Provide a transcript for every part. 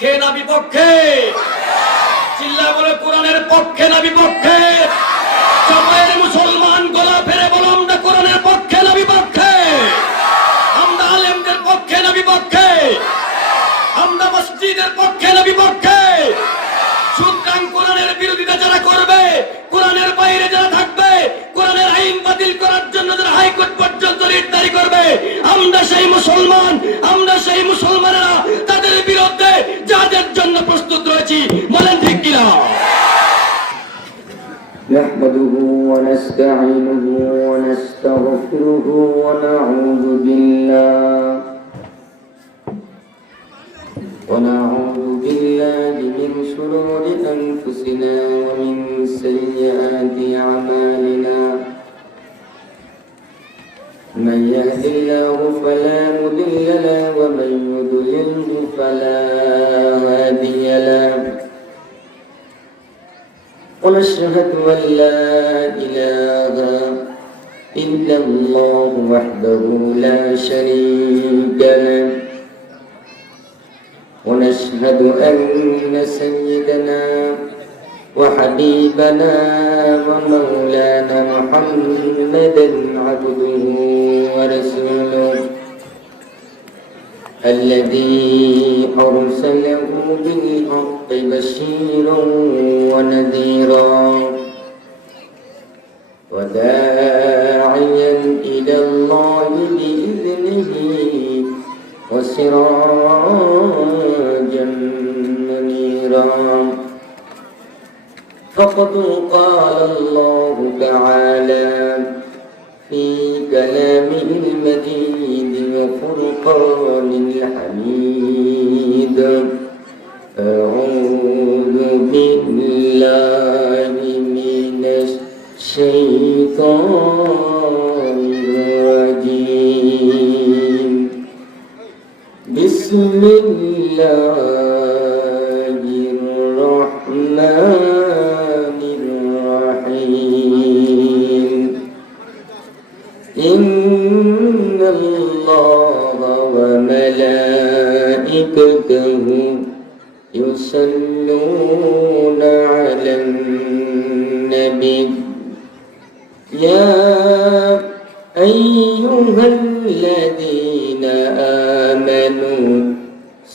পক্ষে না বিপক্ষে? চিল্লা বলে কোরআনের পক্ষে না বিপক্ষে? সবাই মুসলমান গলা ফেরে বলো আমরা কোরআনের পক্ষে না বিপক্ষে? আমরা আলেমদের পক্ষে না বিপক্ষে? আমরা মসজিদের পক্ষে না বিপক্ষে? সুতরাং কোরআনের বিরোধিতা যারা করবে, কোরআনের বাইরে যারা থাকবে, কোরআনের আইন বাতিল করার জন্য যারা হাইকোর্ট পর্যন্ত নির্ধারিত করবে, আমরা সেই মুসলমান, আমরা সেই মুসলমানেরা তাদের বিরুদ্ধে যাদের জন্য প্রস্তুত রয়েছি। বলেন ঠিক কিনা? نحمده ونستعينه ونستغفره ونعوذ بالله من شرور أنفسنا ومن سيئات أعمالنا من يهد الله فلا مضل له ومن يضلل فلا هادي له ونشهد أن لا إله إلا الله وحده لا شريك له ونشهد أن سيدنا وحبيبنا ومولانا محمدا عبده ورسوله الذي أرسله بالحق بشيرا ونذيرا وداعيا إلى الله بإذنه وسراجا منيرا فقد قال الله تعالى في كلامه المجيد وفرقان الحميد أعوذ بالله من الشيطان الرجيم بسم الله الرحمن الرحيم إن الله وملائكته يصلون على النبي يا أيها الذين آمنوا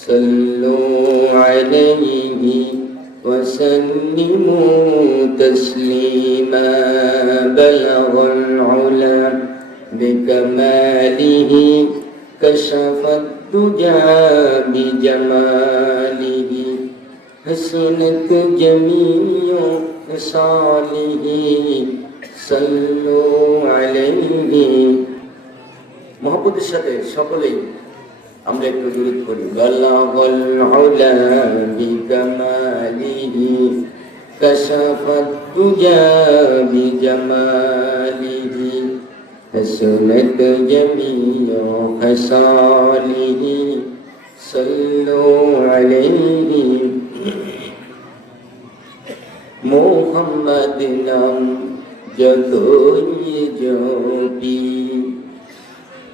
صلوا عليه وسلموا تسليما بلغ العلا بكماله كشف الدجى بجماله حسنت جميع خصاله صلوا عليه মোহাম্মদের সাথে সকলেই আমরা একটু দুরূদ করি। বালাগাল উলা বিকামালিহি কাশাফাত দুজা বিজামালিহি হাসনাত জামিউ খাসালিহি সাল্লু আলাইহি। মুহাম্মদ নাম যতই জপি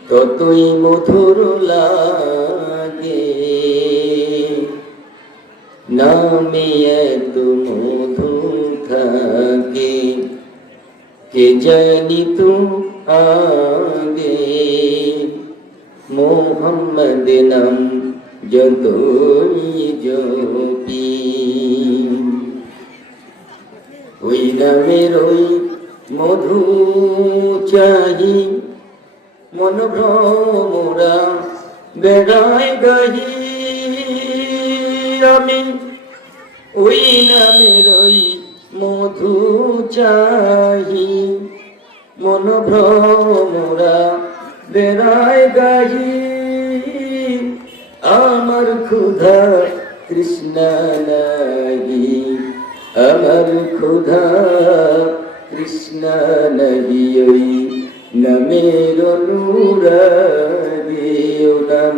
ততই মধুর লাগে, নামে এত মধু থাকে কে জানিত আগে। মোহাম্মদ নাম যতই জপি ওই নামের ওই মধু চাহি মন ভ্রমরা বেড়ায় গাহি। আমি ওই নামের ওই মধু চাহি মন ভ্রমরা বেড়ায় গাহি। আমার ক্ষুধা তৃষ্ণা নাহি, আমার ক্ষুধা তৃষ্ণা নাহি ওই নামের অনুরাগে। ও নাম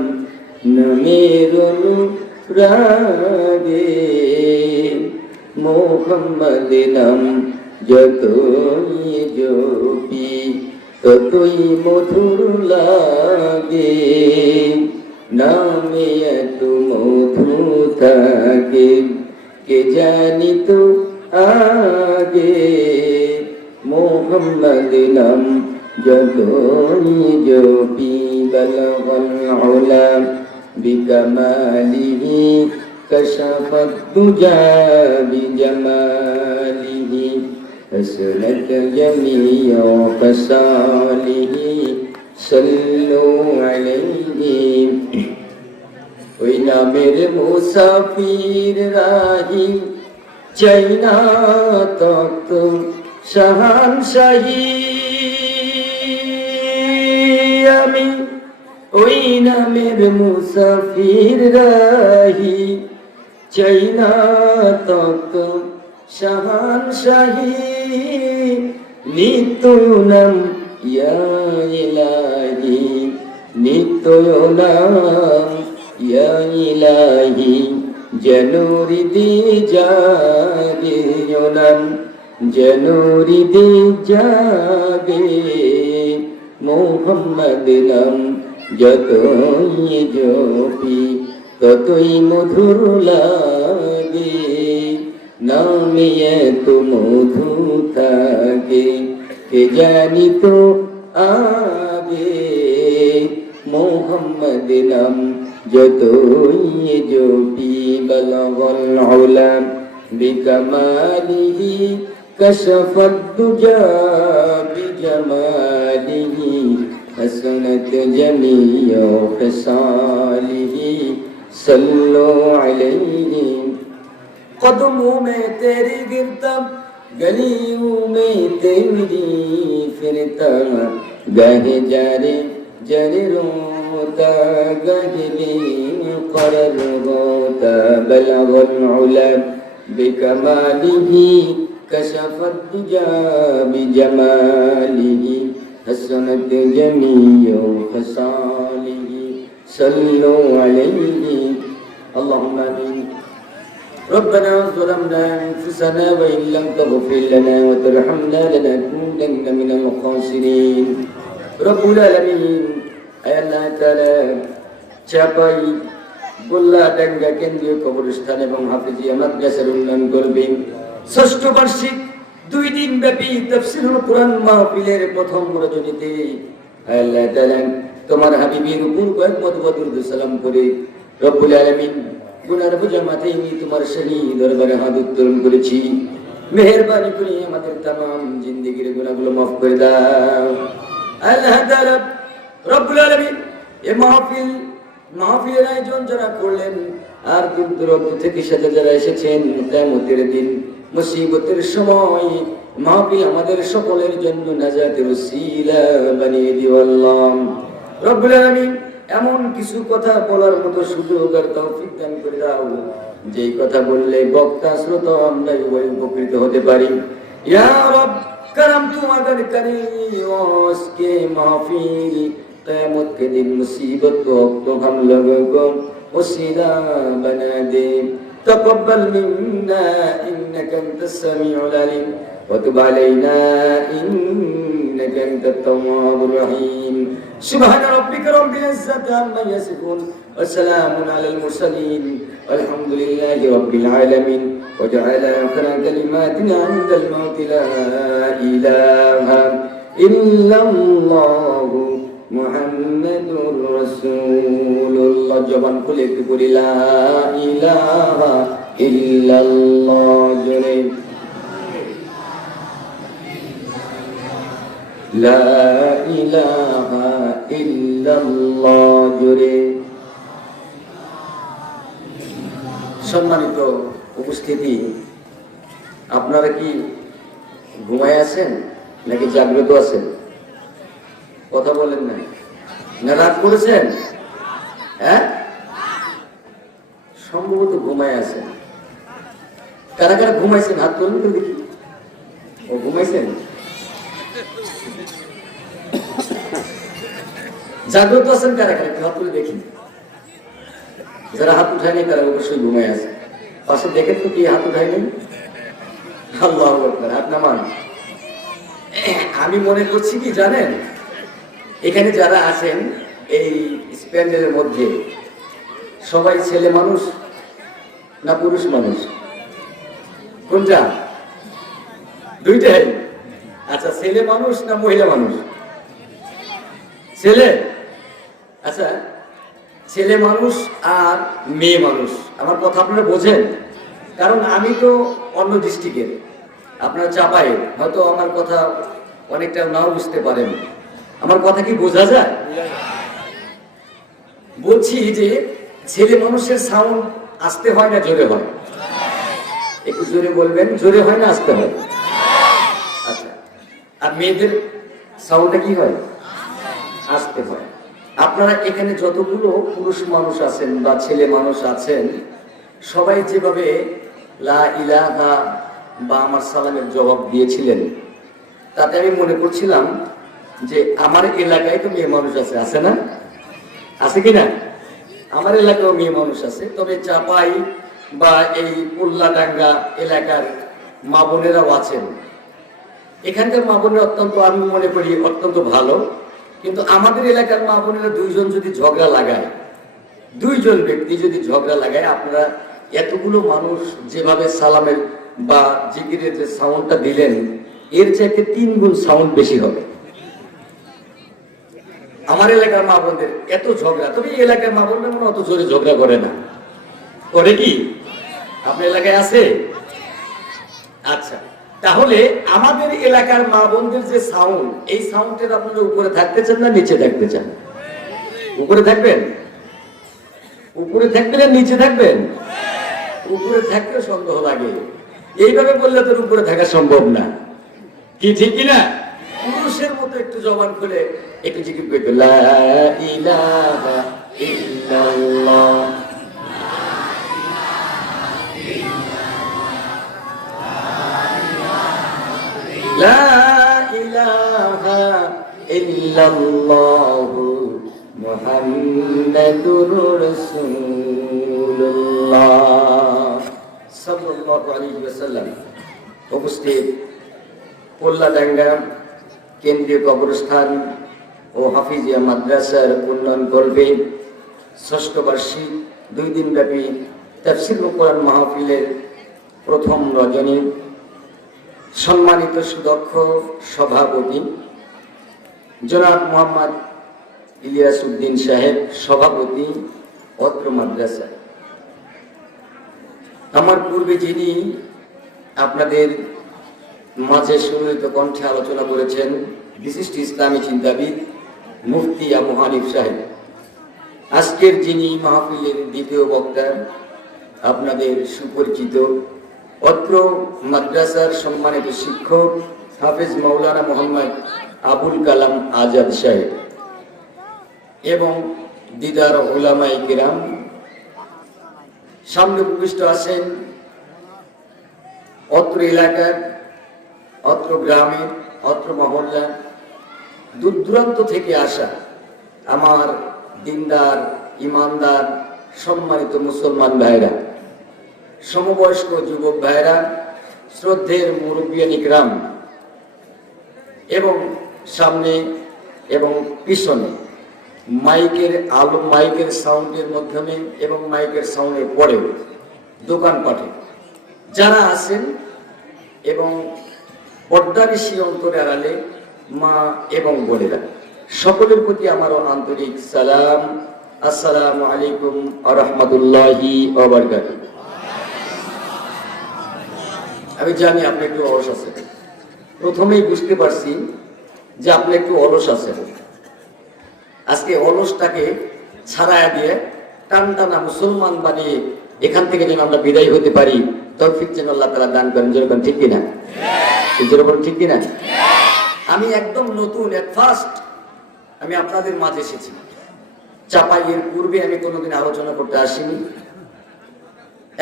নামের অনুরাগে মোহাম্মদ নাম যতই জপি ততই মধুর লাগে। নামে এত মধু থাকে কে জানিত আগে মোহাম্মদ নাম যতই জপি বলগল উলা বিকামালিহি কশফত দুজা বিজামালিহি حسنت جميع خصاله صلوا عليه ওই নামের মুসাফির রাহি চাইনা তত শাহানশাহী আমি ওই নামের মুসাফির রাহি চাইনা তত শাহানশাহী নিত্য নাম ইয়া ইলাহি নিত্য নাম ইয়া ইলাহি জনুরিদি জাগে নাম জনুরিদি জাগে মোহাম্মদ নাম যতই জপি ততই মধুর লাগে নামে এত মধু থাকে কে জানিত আগে মোহাম্মদ নাম যতই জপি বলগল উলা বিকামালিহি কশফত দুজা বিজামালিহি হসনত জমিউ খিসালিহি সল্লু আলাইহি कदमों में तेरी गिरता गलियों में तेरी फिरता गहे जारे जरे रोता गहे बेकरार होता बलगल उला बिकमालिही कशफत दुजा बिजमालिही हसनत जमीउ खसालिही सल्लु अलैहि अल्लाहुम्मा आमीन ربنا ظلمنا أنفسنا وإن لم تغفر لنا وترحمنا لنكونن من الخاسرين رب العالمين أي الله تعالى চাপাই গোল্লা ডাঙ্গা কেন্দ্রীয় কবরস্থান এবং হাফিজিয়া মাদ্রাসার উন্নয়ন করবেন। ষষ্ঠ বার্ষিক 2 দিন ব্যাপী তাফসীরুল কুরআন মাহফিলের প্রথম রজনীতে আল্লাহ তাআলা তোমার হাবিবের উপর কয়েক মত দরুদ সালাম করে রব্বুল আলামিন গুনার বোঝা মাথায় নিয়ে তোমার শাহী দরবারে হাত উত্তোলন করেছি। মেহেরবানি করে আমাদের तमाम জিন্দেগীর গুনাহগুলো maaf করে দাও আল্লাহ তাআলা রব্বুল আলামিন। এই মাহফিলের আয়োজন যারা করলেন আর দূর দূরান্ত থেকে সাথে যারা এসেছেন, কিয়ামতের দিন মুসিবতের সময় মাহফিল আমাদের সকলের জন্য নাজাতের ওসিলা বানিয়ে দিও আল্লাহ রব্বুল আলামিন। এমন কিছু কথা বলার মতো সুযোগ আর তৌফিক দান করে দাও যেই কথা বললে বক্তা শ্রোতা আমরা উপকৃত হতে পারি। ইয়া রব करम तू अगर करे उसके माफिल क़यामत के दिन मुसीबत को तो हम लोगों को वसीला बना दे। तक़ब्बल मिन्ना इन्नका अंतस समीउल अलीम व तुब अलैना इन्नका अंतत तव्वाबुर रहीम। सुब्हान रब्बिका रब्बिल इज्जति अम्मा यसिफून व सलामुन अलल मुरसलीन वल्हम्दुलिल्लाहि रब्बिल आलमीन। وجعل آخر كلماتنا عند الموت لا إله إلا الله محمد رسول الله। জবান খুলে একটু বলি লা ইলাহা ইল্লাল্লাহ জোরে লা ইলাহা ইল্লাল্লাহ জোরে। সম্মানিত উপস্থিতি, আপনারা কি ঘুমায় আছেন নাকি জাগ্রত আছেন? কথা বলেন না, না রাত করেছেন? হ্যাঁ, সম্ভবত ঘুমায় আছেন। কারা কারা ঘুমাইছেন হাত তুলুন তো দেখি। ও ঘুমাইছেন? জাগ্রত আছেন কারা কারা হাত তুলে দেখি। যারা হাত উঠায়নি তারা অবশ্যই ঘুমায় আছে। পাশে দেখেন তো কি হাত উঠায়নি? আল্লাহু আকবার। হাত নামান। আমি মনে করছি কি জানেন, এখানে যারা আছেন এই স্প্যান্ডেলের মধ্যে সবাই ছেলে মানুষ না পুরুষ মানুষ? কোনটা? দুইটাই। আচ্ছা, ছেলে মানুষ না মহিলা মানুষ? ছেলে। আচ্ছা, ছেলে মানুষ আর মেয়ে মানুষ, আমার কথা আপনারা বোঝেন? কারণ আমি তো অন্য ডিস্ট্রিক্টের, আপনারা চাপায়ে, হয়তো আমার কথা অনেকটা নাও বুঝতে পারেন। আমার কথা কি বোঝা যায়? বলছি যে ছেলে মানুষের সাউন্ড আসতে হয় না জোরে হয়? একটু জোরে বলবেন, জোরে হয় না আসতে হয়? আচ্ছা, আর মেয়েদের সাউন্ডটা কি হয়? আসতে হয়। আপনারা এখানে যতগুলো পুরুষ মানুষ আছেন বা ছেলে মানুষ আছেন, সবাই যেভাবে লা ইলাহা বা আমার সালামের জবাব দিয়েছিলেন, তাতে আমি মনে করছিলাম যে আমার এলাকায় তো মেয়ে মানুষ আছে, আছে না? আছে কিনা? আমার এলাকায় মেয়ে মানুষ আছে, তবে চাপাই বা এই উল্লাডাঙ্গা এলাকার মা বোনেরাও আছেন। এখানকার মা বোনেরা অত্যন্ত, আমি মনে করি অত্যন্ত ভালো। কিন্তু আমাদের এলাকার মা বোনেরা দুইজন যদি ঝগড়া লাগায়, দুইজন ব্যক্তি যদি ঝগড়া লাগায়, আপনারা এতগুলো মানুষ যেভাবে সালামের বা জিকিরের যে সাউন্ডটা দিলেন, এর চাইতে 3 গুণ সাউন্ড বেশি হবে। আমার এলাকার মা বোনদের এত ঝগড়া, তবে এই এলাকার মা বোনরা অত জোরে ঝগড়া করে না, করে কি? আপনার এলাকায় আছে? আচ্ছা, তাহলে আমাদের এলাকার মা বোনদের যে সাউন্ড, এই সাউন্ডের আপনারা উপরে থাকতে চান না নিচে থাকতে চান? উপরে থাকবেন? উপরে থাকবেন না নিচে থাকবেন? উপরে থাকতে সন্দেহ লাগে। এইভাবে বললে তো উপরে থাকা সম্ভব না, কি ঠিক কিনা? পুরুষের মতো একটু জবান খুলে একটু জিকির করতে, লা ইলাহা ইল্লাল্লাহ, লা ইলাহা ইল্লাল্লাহ মুহাম্মাদুর রাসূলুল্লাহ সাল্লাল্লাহু আলাইহি ওয়াসাল্লাম। উপস্থিত উল্লাডাঙ্গা কেন্দ্রীয় কবরস্থান ও হাফিজিয়া মাদ্রাসার উন্নয়ন কল্পে ৬ষ্ঠ বার্ষিক 2 দিনব্যাপী তাফসীরুল কোরআন মাহফিলের প্রথম রজনী, সম্মানিত সুদক্ষ সভাপতি জনাব মোহাম্মদ ইলিয়াস উদ্দিন সাহেব, সভাপতি অত্র মাদ্রাসা। আমার পূর্বে যিনি আপনাদের মাঝে সুনিত কণ্ঠে আলোচনা করেছেন, বিশিষ্ট ইসলামী চিন্তাবিদ মুফতি আবু হানিফ সাহেব। আজকের যিনি মাহফিলের দ্বিতীয় বক্তা, আপনাদের সুপরিচিত অত্র মাদ্রাসার সম্মানিত শিক্ষক হাফেজ মাওলানা মোহাম্মদ আবুল কালাম আজাদ সাহেব এবং দিদার উলামায়ে কিরাম। সামনে উপবিষ্ট আছেন অত্র এলাকার, অত্র গ্রামের, অত্র মহল্লা, দূর দূরান্ত থেকে আসা আমার দিনদার, ইমানদার, সম্মানিত মুসলমান ভাইরা, সমবয়স্ক যুবক ভাইরা, শ্রদ্ধের মুরব্বিয়ান ইকরাম, এবং সামনে এবং পিছনে মাইকের আলো, মাইকের সাউন্ডের মাধ্যমে এবং মাইকের সাউন্ডের পরেও দোকানপাটে যারা আছেন, এবং পর্দানিশী অন্তরে আড়ালে মা এবং বোনেরা, সকলের প্রতি আমারও আন্তরিক সালাম। আসসালামু আলাইকুম ওয়া রাহমাতুল্লাহি ওয়া বারাকাতুহু। আমি জানি আপনি একটু অলস আছেন, প্রথমেই বুঝতে পারছি যে আপনি একটু অলস আছেন। আজকে অলসটাকে ছাড়ায়া দিয়ে টান টানা মুসলমান বানিয়ে এখান থেকে যেন আমরা বিদায় হতে পারি, তৌফিক যেন আল্লাহ তাআলা দান করেন। যেরকম ঠিক কিনা? যেরকম ঠিক কিনা? আমি একদম নতুন, এট ফার্স্ট আমি আপনাদের মাঝে এসেছি। চাপাইয়ের পূর্বে আমি কোনোদিন আলোচনা করতে আসিনি।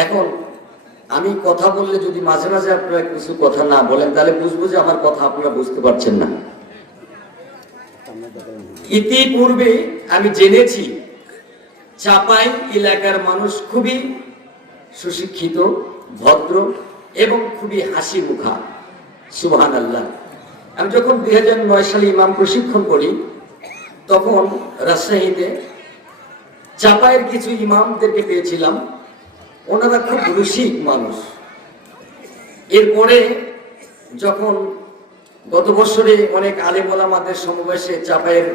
এখন আমি কথা বললে যদি মাঝে মাঝে আপনারা কিছু কথা না বলেন, তাহলে বুঝবো যে আমার কথা আপনারা বুঝতে পারছেন না। ইতিপূর্বে আমি জেনেছি চাপাই এলাকার মানুষ খুবই সুশিক্ষিত, ভদ্র এবং খুবই হাসি মুখা। সুবহানাল্লাহ। আমি যখন 2009 সালে ইমাম প্রশিক্ষণ করি, তখন রাজশাহীতে চাপায়ের কিছু ইমামদেরকে পেয়েছিলাম, ওনারা খুব রসিক মানুষ। এরপরে যখন গত বছরে অনেক আলেম ওলামাদের সমাবেশে চাপায়ের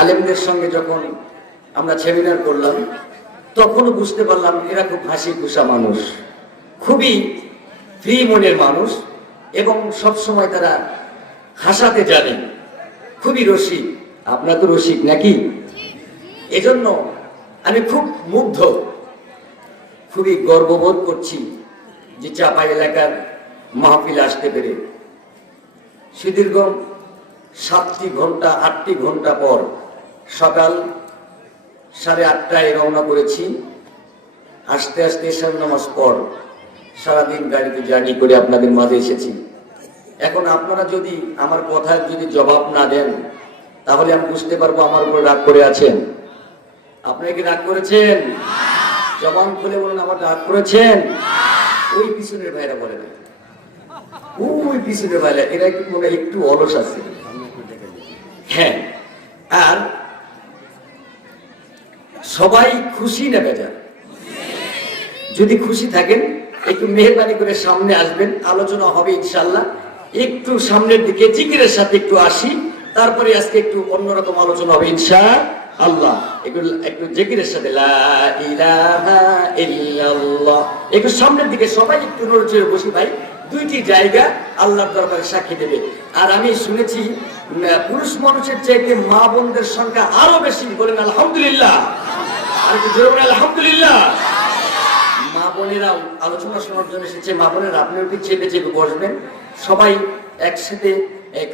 আলেমদের সঙ্গে যখন আমরা সেমিনার করলাম, তখনও বুঝতে পারলাম এরা খুব হাসি খুশা মানুষ, খুবই ফ্রি মনের মানুষ, এবং সব সময় তারা হাসাতে জানেন, খুবই রসিক। আপনারা তো রসিক নাকি? এজন্য আমি খুব মুগ্ধ, খুবই গর্ববোধ করছি যে চাপাই এলাকার মাহফিল আসতে পেরে। সুদীর্ঘ 7টি ঘন্টা 8টি ঘন্টা পর সকাল 8:30টায় রওনা করেছি। আস্তে আস্তে এশার নামাজ পর সারাদিন গাড়িতে জার্নি করে আপনাদের মাঝে এসেছি। এখন আপনারা যদি আমার কথার যদি জবাব না দেন, তাহলে আমি বুঝতে পারবো আমার উপর রাগ করে আছেন। আপনারা কি রাগ করেছেন? জবান খুলে বলুন, আমার রাগ করেছেন? ওই পিছনের ভাইরা বলে না, ওই পিছনের ভাইরা, এরা একটু মনে একটু অলস আছে। হ্যাঁ, আর সবাই খুশি না বেজার? যদি খুশি থাকেন একটু মেহরবানি করে সামনে আসবেন, আলোচনা হবে ইনশাআল্লাহ। একটু সামনের দিকে জিকিরের সাথে একটু আসি, তারপরে আজকে একটু অন্যরকম আলোচনা হবে ইনশাআল্লাহ। একটু জিকিরের সাথে লা ইলাহা ইল্লাল্লাহ, একটু সামনের দিকে সবাই একটু নড়ে বসি ভাই। 2টি জায়গা আল্লাহর দরবারে সাক্ষী দেবে। আর আমি শুনেছি পুরুষ মানুষের চাইতে মা বোনদের সংখ্যা আরো বেশি। বলেন আলহামদুলিল্লাহ, আর একটু জোরে বলেন আলহামদুলিল্লাহ। মা বোনেরাও আলোচনা শোনার জন্য এসেছে। মা বোনেরা আপনিও একটু চেপে চেপে বসবেন, সবাই একসাথে,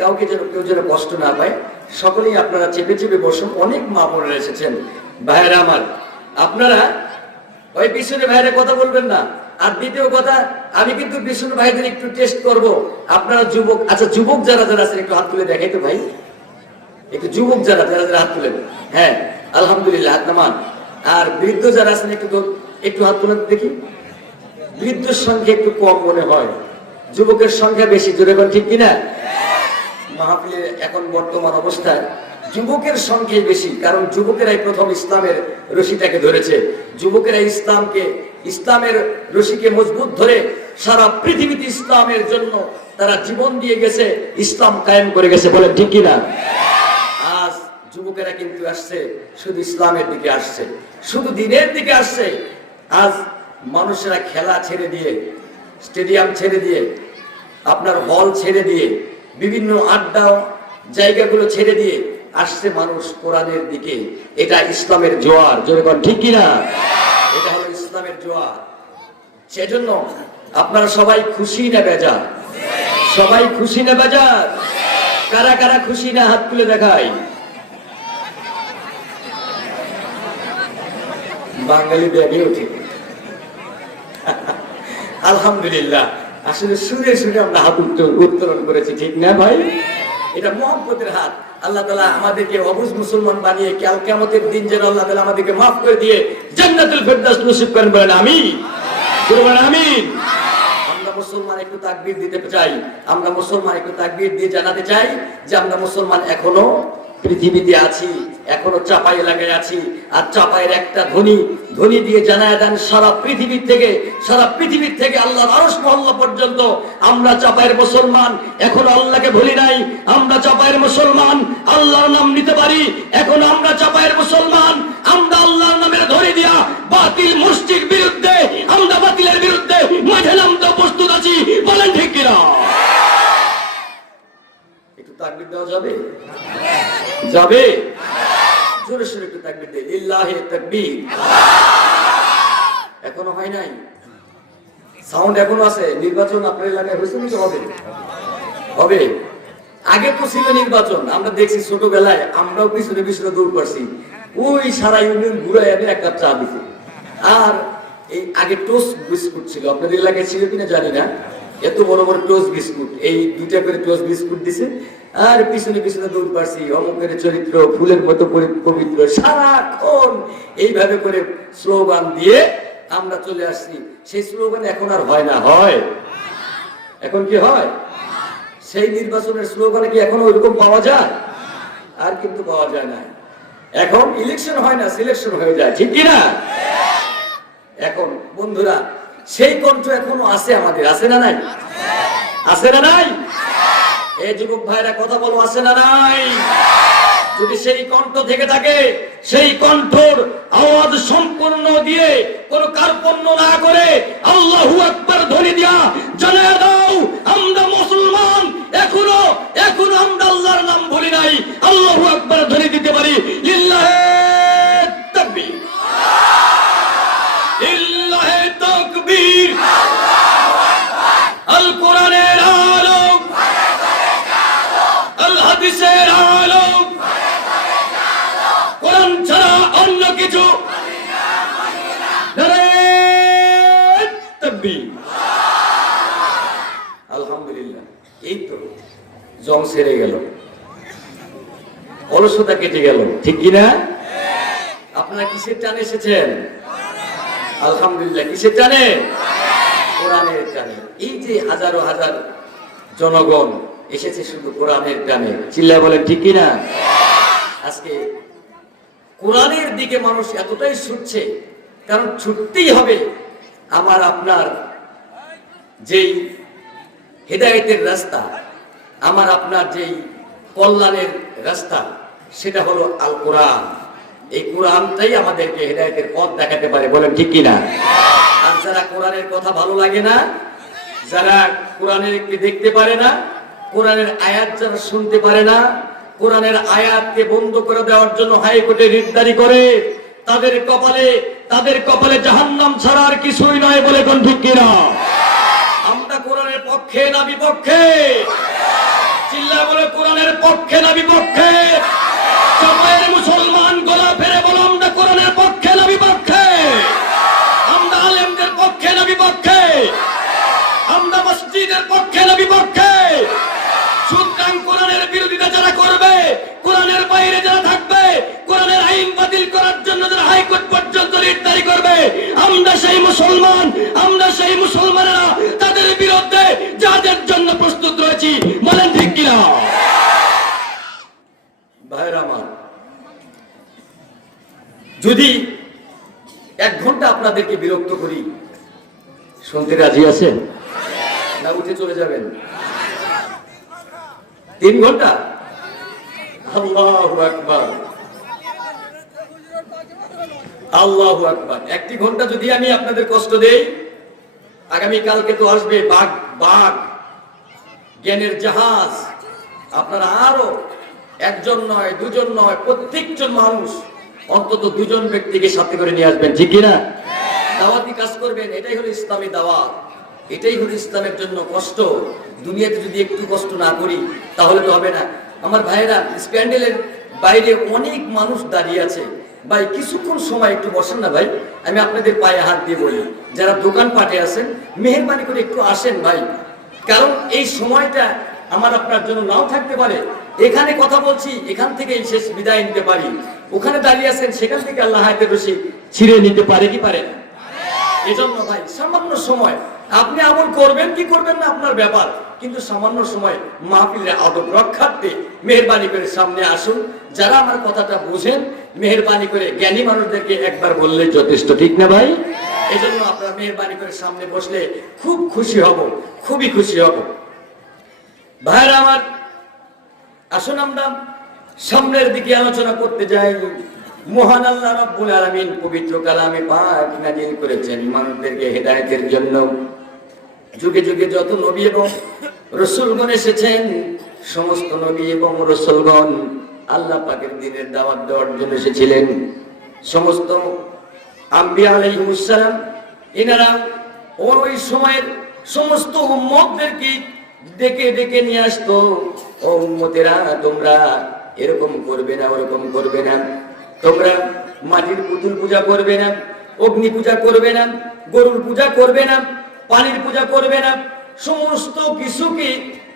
কাউকে যেন কেউ যেন কষ্ট না পায়। সকলেই আপনারা চেপে চেপে বসুন। অনেক মা বোনেরা এসেছেন। ভাইয়েরা আমার, আপনারা ওই পিছনে ভাইয়েরা কথা বলবেন না। আর দ্বিতীয় কথা, আমি কিন্তু পিছনে ভাইদের একটু টেস্ট করব। আপনারা যুবক, আচ্ছা যুবক যারা যারা আছেন একটু হাত তুলে দেখাই তো ভাই, একটু যুবক যারা যারা যারা হাত তুলেন। হ্যাঁ আলহামদুলিল্লাহ, হাত নামান। আর বৃদ্ধ যারা আছেন একটু হাত তুলে দেখি। বৃদ্ধের সংখ্যা একটু কম মনে হয়, যুবকের সংখ্যা বেশি। জোরে বলেন ঠিক কিনা? মাহফিলের এখন বর্তমান অবস্থায় যুবকের সংখ্যাই বেশি, কারণ যুবকেরাই প্রথম ইসলামের রশিটাকে ধরেছে। যুবকেরা ইসলামের রশিকে মজবুত ধরে সারা পৃথিবীতে ইসলামের জন্য তারা জীবন দিয়ে গেছে, ইসলাম কায়েম করে গেছে। বলেন ঠিক কিনা? আজ যুবকেরা কিন্তু আসছে শুধু ইসলামের দিকে, আসছে শুধু দিনের দিকে আসছে। আজ মানুষেরা খেলা ছেড়ে দিয়ে, স্টেডিয়াম ছেড়ে দিয়ে, আপনার হল ছেড়ে দিয়ে, বিভিন্ন আড্ডা জায়গাগুলো ছেড়ে দিয়ে আসছে মানুষ কোরআনের দিকে। এটা ইসলামের জোয়ার। জোরে বলেন ঠিক কিনা? এটা হলো ইসলামের জোয়ার। সেজন্য আপনারা সবাই খুশি না বেজার? সবাই খুশি না বেজার? কারা কারা খুশি না হাত তুলে দেখাই। বাঙালি ব্যাগে উঠে আলহামদুলিল্লাহ। আসলে শুনে শুনে আমরা হাত উত্তোলন করেছি, ঠিক না ভাই? এটা মহব্বতের হাত। আল্লাহ তাআলা আমাদেরকে অবুঝ মুসলমান বানিয়ে কাল কিয়ামতের দিন যেন আল্লাহ তাআলা আমাদেরকে মাফ করে দিয়ে জান্নাতুল ফেরদাউস নসিব করেন। বলেন আমিন, বলেন আমিন। আমরা মুসলমান একটু তাকবীর দিতে চাই, আমরা মুসলমান একটু তাকবীর দিয়ে জানাতে চাই যে আমরা মুসলমান এখনো পৃথিবীতে আছি, এখনো চাপাই এলাকায় আছি। আর চাপাইয়ের একটা ধ্বনি দিয়ে জানায় দেন সারা পৃথিবীর থেকে আল্লাহর আরশ মহল্লা পর্যন্ত আমরা চাপাইয়ের মুসলমান, এখনো আল্লাহকে ভুলি নাই। আমরা চাপাইয়ের মুসলমান, আল্লাহর নাম নিতে পারি। এখন আমরা চাপাইয়ের মুসলমান, আমরা আল্লাহর নামের ধরে দিয়া বাতিল মুশরিক বিরুদ্ধে, আমরা বাতিলের বিরুদ্ধে মাঠে নামতে প্রস্তুত আছি। বলেন ঠিক কিনা? একটু তাকবীর দেওয়া যাবে? যাবে? জোরে সোরে একটু তাকবীর দেই। লিল্লাহি তাকবীর। এখনো হয় নাই? সাউন্ড এখনো আছে? নির্বাচন আপনার এলাকায় হয়েছে নাকি হবে? হবে। আগে তো ছিল নির্বাচন, আমরা দেখছি ছোটবেলায়, আমরাও পিছনে পিছনে দৌড় করছি। ওই সারা ইউনিয়ন ঘুরাই আমি এক কাপ চা দিছি। আর এই আগে টোস্ট বিস্কুট ছিল, আপনাদের এলাকায় ছিল কিনা জানি না, এত বড় বড় টোস্ট বিস্কুট, এই 2টা করে টোস্ট বিস্কুট দিছে। আর পিছনে পিছনে দৌড় পারছি, অমুকের চরিত্র ফুলের মতো পবিত্র, সারাক্ষণ এইভাবে করে স্লোগান দিয়ে আমরা চলে আসছি। সেই স্লোগান এখন আর হয় না। হয়? এখন কি হয়? সেই নির্বাচনের স্লোগানে কি এখনো ওইরকম পাওয়া যায়? আর কিন্তু পাওয়া যায় না। এখন ইলেকশন হয় না, সিলেকশন হয়ে যায়, ঠিক কি না? এখন বন্ধুরা সেই কণ্ঠ এখনো আছে আমাদের, আছে না নাই? আছে না নাই? এই যুবক ভাইরা কথা বলো, আছে না নাই? যদি সেই কণ্ঠ থেকে থাকে, সেই কণ্ঠর আওয়াজ সম্পূর্ণ দিয়ে কোন কার্পণ্য না করে আল্লাহু আকবার ধ্বনি দিয়া জানিয়ে দাও, আমরা মুসলমান, এখনো আমরা আল্লাহর নাম ভুলি নাই। আল্লাহু আকবার ধ্বনি দিতে পারি। লিল্লাহে তাকবীর, লিল্লাহে তাকবীর। আল কোরআনের আলো, আল হাদিসের আলো, কোরআন ছাড়া অন্য কিছু। আলহামদুলিল্লাহ, এই তো জং সেরে গেল, অলসতা কেটে গেল, ঠিক কিনা? আপনারা কিসের টানে এসেছেন? আলহামদুলিল্লাহ, কিসের টানে? কোরআনের টানে। এই যে হাজারো হাজার জনগণ এসেছে শুধু কোরআনের টানে, চিল্লায় বলেন ঠিক কিনা? আজকে কোরআনের দিকে মানুষ এতটাই ছুটছে, কারণ ছুটতেই হবে। আমার আপনার যেই হেদায়েতের রাস্তা, আমার আপনার যেই কল্যাণের রাস্তা, সেটা হলো আল কোরআন। এই কোরআনটাই আমাদেরকে হেদায়েতের পথ দেখাতে পারে, বলেন ঠিক কিনা? আর যারা কোরআনের কথা ভালো লাগে না, যারা কোরআনের একটি দেখতে পারে না, কোরআনের আয়াত যারা শুনতে পারে না, কোরআনের আয়াতকে বন্ধ করে দেওয়ার জন্য হাইকোর্টে রিটদারি করে, তাদের কপালে জাহান্নাম ছাড়া আর কিছুই নয়, বলে কোন ঠিক কিনা? আমরা কোরআনের পক্ষে না বিপক্ষে? চিল্লা বলে কোরআনের পক্ষে না বিপক্ষে? সবাই মুসলমান গলা ফেরে বলো, আমরা কোরআনের পক্ষে না বিপক্ষে? আমরা আলেমদের পক্ষে না বিপক্ষে? আমরা মসজিদের পক্ষে না বিপক্ষে? সুতরাং কোরআনের বিরোধিতা যারা করবে, কোরআনের বাইরে যারা থাকবে, কোরআনের আইন বাতিল করার জন্য যারা হাইকোর্ট পর্যন্ত রিটদারি করবে, আমরা সেই মুসলমান, আমরা সেই মুসলমানেরা তাদের বিরুদ্ধে যাদের জন্য প্রস্তুত রয়েছি, বলেন ঠিক কিনা? ভাইরা আমার, যদি 1 ঘন্টা আপনাদেরকে বিরক্ত করি, শুনতে রাজি আছেন না উঠে চলে যাবেন? 3 ঘন্টা? আল্লাহু আকবার, আল্লাহু আকবার। 1 ঘন্টা যদি আমি আপনাদের কষ্ট দেই, আগামী কালকে তো আসবে বাঘ জ্ঞানের জাহাজ। আপনারা আরো 1 জন নয়, 2 জন নয়, প্রত্যেকজন মানুষ অন্তত 2 জন ব্যক্তিকে সাথে করে নিয়ে আসবেন, ঠিক কিনা? দাওয়াতি কাজ করবেন, এটাই হলো ইসলামী দাওয়াত, এটাই হলো ইসলামের জন্য কষ্ট। দুনিয়াতে যদি একটু কষ্ট না করি তাহলে তো হবে না। আমার ভাইয়েরা, স্প্যান্ডেলের বাইরে অনেক মানুষ দাঁড়িয়ে আছে, ভাই কিছুক্ষণ সময় একটু বসেন না ভাই, আমি আপনাদের পায়ে হাত দিয়ে বলি, যারা দোকান পাটে আছেন মেহেরবানি করে একটু আসেন ভাই, কারণ এই সময়টা আমার আপনার জন্য নাও থাকতে পারে। এখানে কথা বলছি, এখান থেকে শেষ বিদায় নিতে পারি, ওখানে দাঁড়িয়ে আছেন, সেখান থেকে আল্লাহ হায়াতের রশি ছিঁড়ে নিতে পারে কি পারে না? এজন্য ভাই সামান্য সময় আপনি আমল করবেন কি করবেন না আপনার ব্যাপার, কিন্তু সামান্য সময় মাহফিলের আদব রক্ষার্থে মেহেরবানি করে সামনে আসুন। যারা আমার কথাটা বুঝেন, মেহেরবানি করে জ্ঞানী মানুষদেরকে একবার বললে যথেষ্ট, ঠিক না ভাই? এজন্য আপনারা মেহেরবানি করে সামনে বসলে খুব খুশি হব, খুবই খুশি হব। ভাইরা আমার, আসুন আমরা সামনের দিকে আলোচনা করতে যাই। মহান আল্লাহ রাব্বুল আলামিন পবিত্র কালামে পাক নাযিল করেছেন মানুষদেরকে হেদায়েতের জন্য। যুগে যুগে যত নবী এবং রাসূলগণ এসেছেন, সমস্ত নবী এবং রাসূলগণ আল্লাহ পাকের দ্বীনের দাওয়াত দেওয়ার জন্য এসেছিলেন। সমস্ত আম্বিয়া আলাইহিমুস সালাম এনারা ওই সময়ের সমস্ত উম্মতদেরকে ডেকে ডেকে নিয়ে আসতো, ও উম্মতেরা, তোমরা এরকম করবে না, ওরকম করবে না, তোমরা মাটির পুতুল পূজা করবে না, অগ্নি পূজা করবে না, গরুর পূজা করবে না, পানির পূজা করবে না, সমস্ত কিছুকে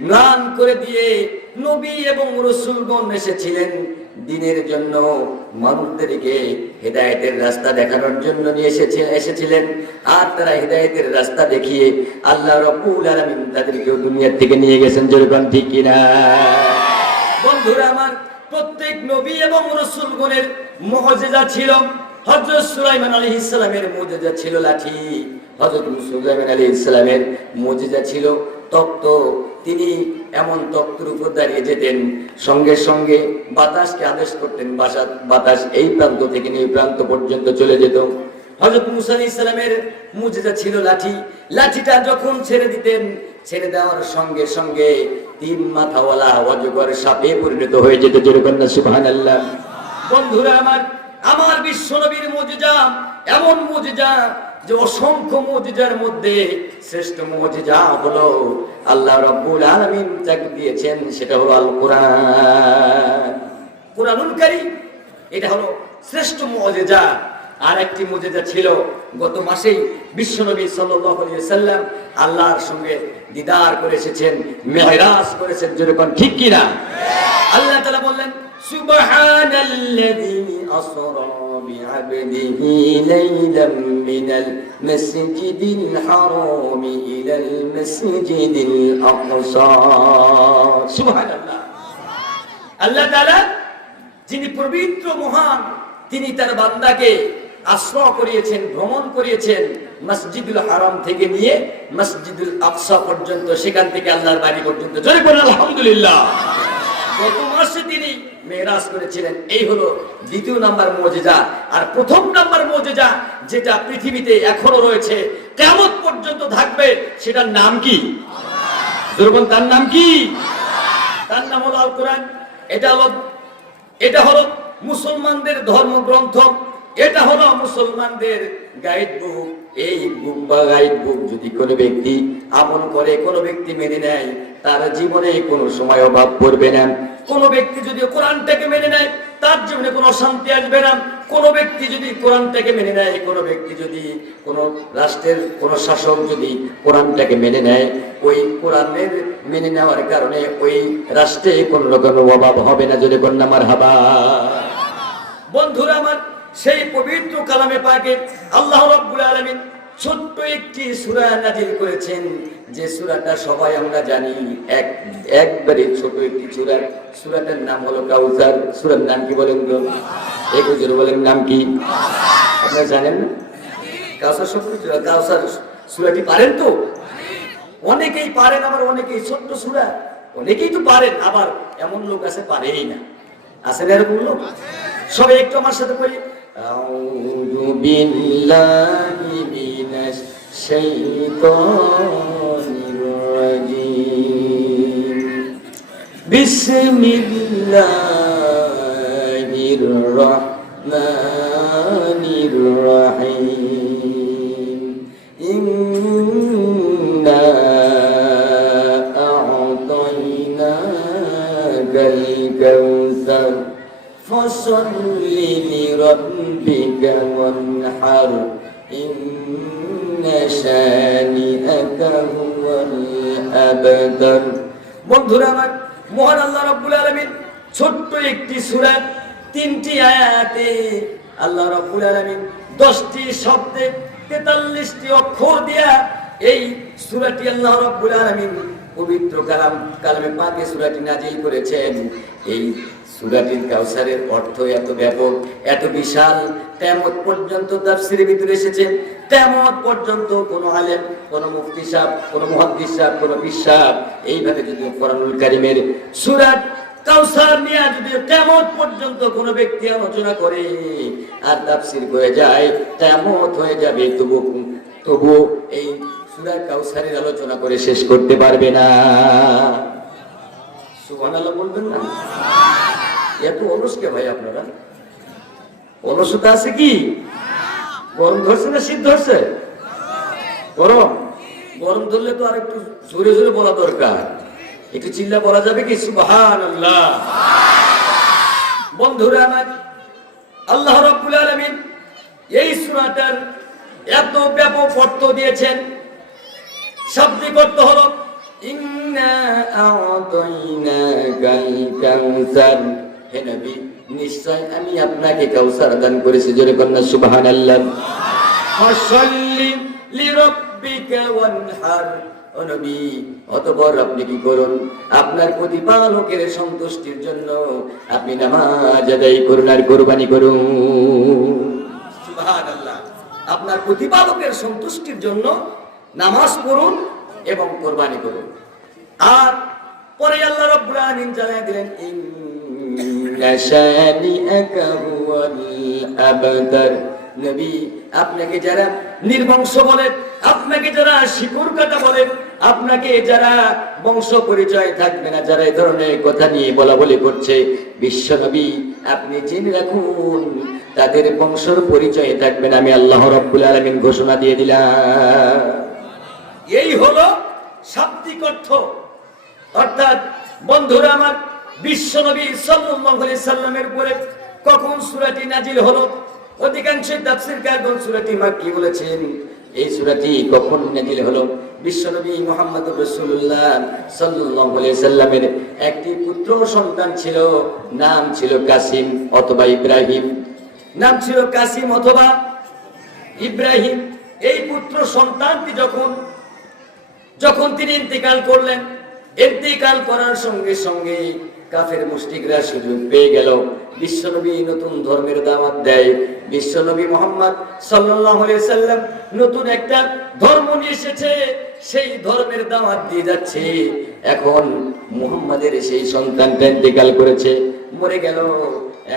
ম্লান করে দিয়ে নবী এবং রাসূলগণ এসেছিলেন দ্বীনের জন্য, মানুষদেরকে হেদায়েতের রাস্তা দেখানোর জন্য নিয়ে এসেছিলেন। আর তারা হেদায়েতের রাস্তা দেখিয়ে আল্লাহ রাব্বুল আলামিন তাদেরকেও দুনিয়া থেকে নিয়ে গেছেন, যেরকম ঠিক কিনা? বন্ধুরা আমার, প্রত্যেক নবী এবং রাসূলগণের মুজিজা ছিল। হযরত সুলাইমান আলাইহিস সালামের মুজিজা ছিল লাঠি, হযরত সুলাইমান আলাইহিস সালামের মুজিজা ছিল তক্ত। তিনি এমন তক্তের উপর দাঁড়িয়ে যেতেন, সঙ্গে সঙ্গে বাতাসকে আদেশ করতেন, বাতাস এই প্রান্ত থেকে এই প্রান্ত পর্যন্ত চলে যেত। হযরত মুসা আলাইহিস সালামের মুজিজা ছিল লাঠি, লাঠিটা যখন ছেড়ে দিতেন, ছেড়ে দেওয়ার সঙ্গে সঙ্গে 3 মাথাওয়ালা অজগর সাপে পরিণত হয়ে যেত। যেরকম না সুবহানাল্লাহ। বন্ধুরা আমার বিশ্ব নবীর মুজিজা এমন মুজিজা যে অসংখ্য মুজিজার মধ্যে শ্রেষ্ঠ মুজিজা হলো আল্লাহ রাব্বুল আলামিন যাকে দিয়েছেন, সেটা হলো আল কোরআন, কোরআনুল কারীম। এটা হলো শ্রেষ্ঠ মুজিজা। আর একটি মুজিজা ছিল, গত মাসেই বিশ্বনবী সাল্লাল্লাহু আলাইহি ওয়াসাল্লাম আল্লাহর সঙ্গে দিদার করে এসেছেন, মেরাজ করেছেন। যেরকম ঠিক কি না? আল্লাহ তাআলা বললেন সুবহানাল্লাযী আসরা বিআবদিহি লাইলাম মিনাল মাসজিদিল হারামি ইলাল মাসজিদিল আকসা। সুবহানাল্লাহ। আল্লাহ তাআলা যিনি পবিত্র মহান, তিনি তার বান্দাকে আশ্রয় করিয়েছেন, ভ্রমণ করিয়েছেন মসজিদুল হারাম থেকে নিয়ে মসজিদুল আকসা পর্যন্ত, সেখান থেকে আল্লাহর বাড়ি পর্যন্ত। জোরে বলুন আলহামদুলিল্লাহ। গত মাসে তিনি মেরাজ করেছিলেন। এই হলো দ্বিতীয় নাম্বার মুজিজা। আর প্রথম নাম্বার মুজিজা যেটা পৃথিবীতে এখনো রয়েছে, কিয়ামত পর্যন্ত থাকবে, সেটার নাম কি? জোরে বলুন, তার নাম কি? তার নাম হলো আল কোরআন। এটা হলো মুসলমানদের ধর্মগ্রন্থ, এটা হলো মুসলমানদের গাইড বুক। এই বুক বা গাইড বুক যদি কোনো ব্যক্তি আমল করে, কোনো ব্যক্তি মেনে নেয়, তার জীবনে কোনো সময় অভাব পড়বে না। কোনো ব্যক্তি যদি কোরআনটাকে মেনে নেয়, তার জীবনে কোনো অশান্তি আসবে না। কোনো ব্যক্তি যদি কোরআনটাকে মেনে নেয়, কোনো ব্যক্তি যদি কোনো রাষ্ট্রের কোনো শাসক যদি কোরআনটাকে মেনে নেয়, ওই কোরআনের মেনে নেওয়ার কারণে ওই রাষ্ট্রে কোনো রকম অভাব হবে না। যদি কন্যা মারহাবা। বন্ধুরা আমার, সেই পবিত্র কালামে পাকে আল্লাহ রাব্বুল আলামিন ছোট্ট একটি সূরা নাযিল করেছেন, যে সূরাটা সবাই আমরা জানি, একবারে ছোট একটি সূরা। সূরাটার নাম হলো কাউসার। সূরার নাম কি বলেন তো? একটু জোরে বলেন, নাম কি? আপনারা জানেন না? কাউসার কাউসার সূরাটি পারেন তো? অনেকেই পারেন, আবার অনেকেই ছোট্ট সূরা অনেকেই তো পারেন, আবার এমন লোক আছে পারেই না। আছে না এরকম লোক? সবাই একটু আমার সাথে বলি, আউযু বিল্লাহি মিনাশ শাইতানির রাজীম, বিসমিল্লাহির রাহমানির রাহিম, ইন্না আ'তাইনাকাল কাউসার ফসল্লি লিরাব্বিকা ওয়ানহার, ইন্না শানিআকা হুয়াল আবতার। বন্ধুরা আমার, মহান আল্লাহ রাব্বুল আলামিন ছোট্ট একটি সূরা, 3টি আয়াতে আল্লাহ রাব্বুল আলামিন 10টি শব্দে 43টি অক্ষর দিয়া এই সূরাটি আল্লাহ রাব্বুল আলামিন পবিত্র কালামে পাকে সূরাটি নাযিল করেছেন। এই সূরাটির কাউসারের অর্থ এত ব্যাপক, এত বিশাল, কিয়ামত পর্যন্ত তাফসীরের ভিতরে এসেছে। কিয়ামত পর্যন্ত কোন আলেম, কোন মুফতি সাহেব, কোন মুহাদ্দিস সাহেব, কোন পীর সাহেব এইভাবে যদি কোরআনুল কারীমের সূরা কাউসার নিয়ে যদি কিয়ামত পর্যন্ত কোন ব্যক্তি আলোচনা করে আর তাফসীর করে যায়, কিয়ামত হয়ে যাবে, তবু এই সূরা কাউসারের আলোচনা করে শেষ করতে পারবে না। সুবহানাল্লাহ বলবেন না? এত অলস কে ভাই আপনারা? অলসতা আছে কি? গরম ধরছে না শীত ধরছে? গরম ধরলে তো আর একটু জোরে জোরে বলা দরকার। একটু চিল্লা বলা যাবে কি? সুবহানাল্লাহ। বন্ধুরা আমার, আল্লাহ রাব্বুল আলামিন এই সূরাটার এত ব্যাপক অর্থ দিয়েছেন। শাব্দিক অর্থ হলো ইন্না আ'তাইনাকাল কাউসার, হে নবী নিশ্চয় আমি আপনাকে কাউসার দান করেছি। জোরে কন্যা সুবহানাল্লাহ। ফসল্লি লিরাব্বিকা ওয়ানহার, ও নবী অতঃপর আপনি কি করুন, আপনার প্রতিপালকের সন্তুষ্টির জন্য আপনি নামাজ আদায় করুন আর কোরবানি করুন। সুবহানাল্লাহ। আপনার প্রতিপালকের সন্তুষ্টির জন্য নামাজ পড়ুন এবং কোরবানি করুন। আর পরে আল্লাহ রাব্বুল আলামিন জানিয়ে দিলেন, ইন্না শানিআকা হুয়াল আবতার। নবী, আপনাকে যারা নির্বংশ বলে, আপনাকে যারা শিকড় কাটা বলে, আপনাকে যারা বংশ পরিচয় থাকবে না, যারা এই ধরনের কথা নিয়ে বলা বলি করছে, বিশ্ব নবী আপনি জেনে রাখুন তাদের বংশের পরিচয় থাকবে না। আমি আল্লাহ রাব্বুল আলামিন ঘোষণা দিয়ে দিলাম। এই হলো শাব্দিক অর্থ। অর্থাৎ বন্ধুরা আমার, বিশ্ব নবী সাল্লাল্লাহু আলাইহি সাল্লামের উপরে কখন সূরাটি নাজিল হলো? অধিকাংশ তাফসীরকারগণ সূরাটি মাক্কি বলেছেন। এই সূরাটি কখন নাজিল হলো? বিশ্বনবী মুহাম্মদুর রাসূলুল্লাহ সাল্লাল্লাহু আলাইহি সাল্লামের একটি পুত্র সন্তান ছিল, নাম ছিল কাসিম অথবা ইব্রাহিম। নাম ছিল কাসিম অথবা ইব্রাহিম। এই পুত্র সন্তানটি যখন তিনি ইন্তেকাল করলেন, ইন্তেকাল করার সঙ্গে সঙ্গে কাফের মুশরিকরা সুযোগ পেয়ে গেল। বিশ্বনবী নতুন ধর্মের দাওয়াত দেয়। বিশ্বনবী মুহাম্মদ সাল্লাল্লাহু আলাইহি সাল্লাম নতুন একটা ধর্ম নিয়ে এসেছে, সেই ধর্মের দাওয়াত দিয়ে যাচ্ছে। এখন মুহাম্মাদের সেই সন্তানটা ইন্তেকাল করেছে, মরে গেল।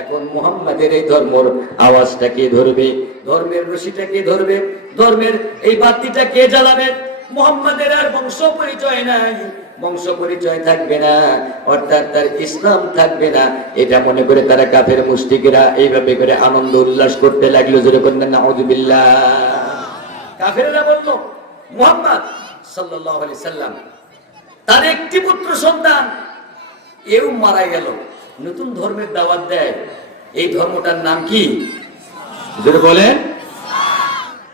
এখন মুহাম্মাদের এই ধর্মের আওয়াজটা কে ধরবে? ধর্মের রশিটা কে ধরবে? ধর্মের এই বাতিটা কে জ্বালাবে? মুহাম্মাদের আর বংশ পরিচয় নাই, বংশ পরিচয় থাকবে না, অর্থাৎ তার ইসলাম থাকবে না। এটা মনে করে তারা কাফের মুশরিকরা এইভাবে করে আনন্দ উল্লাস করতে লাগলো। জোরে বলেন নাউযুবিল্লাহ। কাফেররা বলল, মুহাম্মদ সাল্লাল্লাহু আলাইহি সাল্লাম তার একটি পুত্র সন্তান এও মারা গেল, নতুন ধর্মের দাওয়াত দেয়। এই ধর্মটার নাম কি? জোরে বলেন।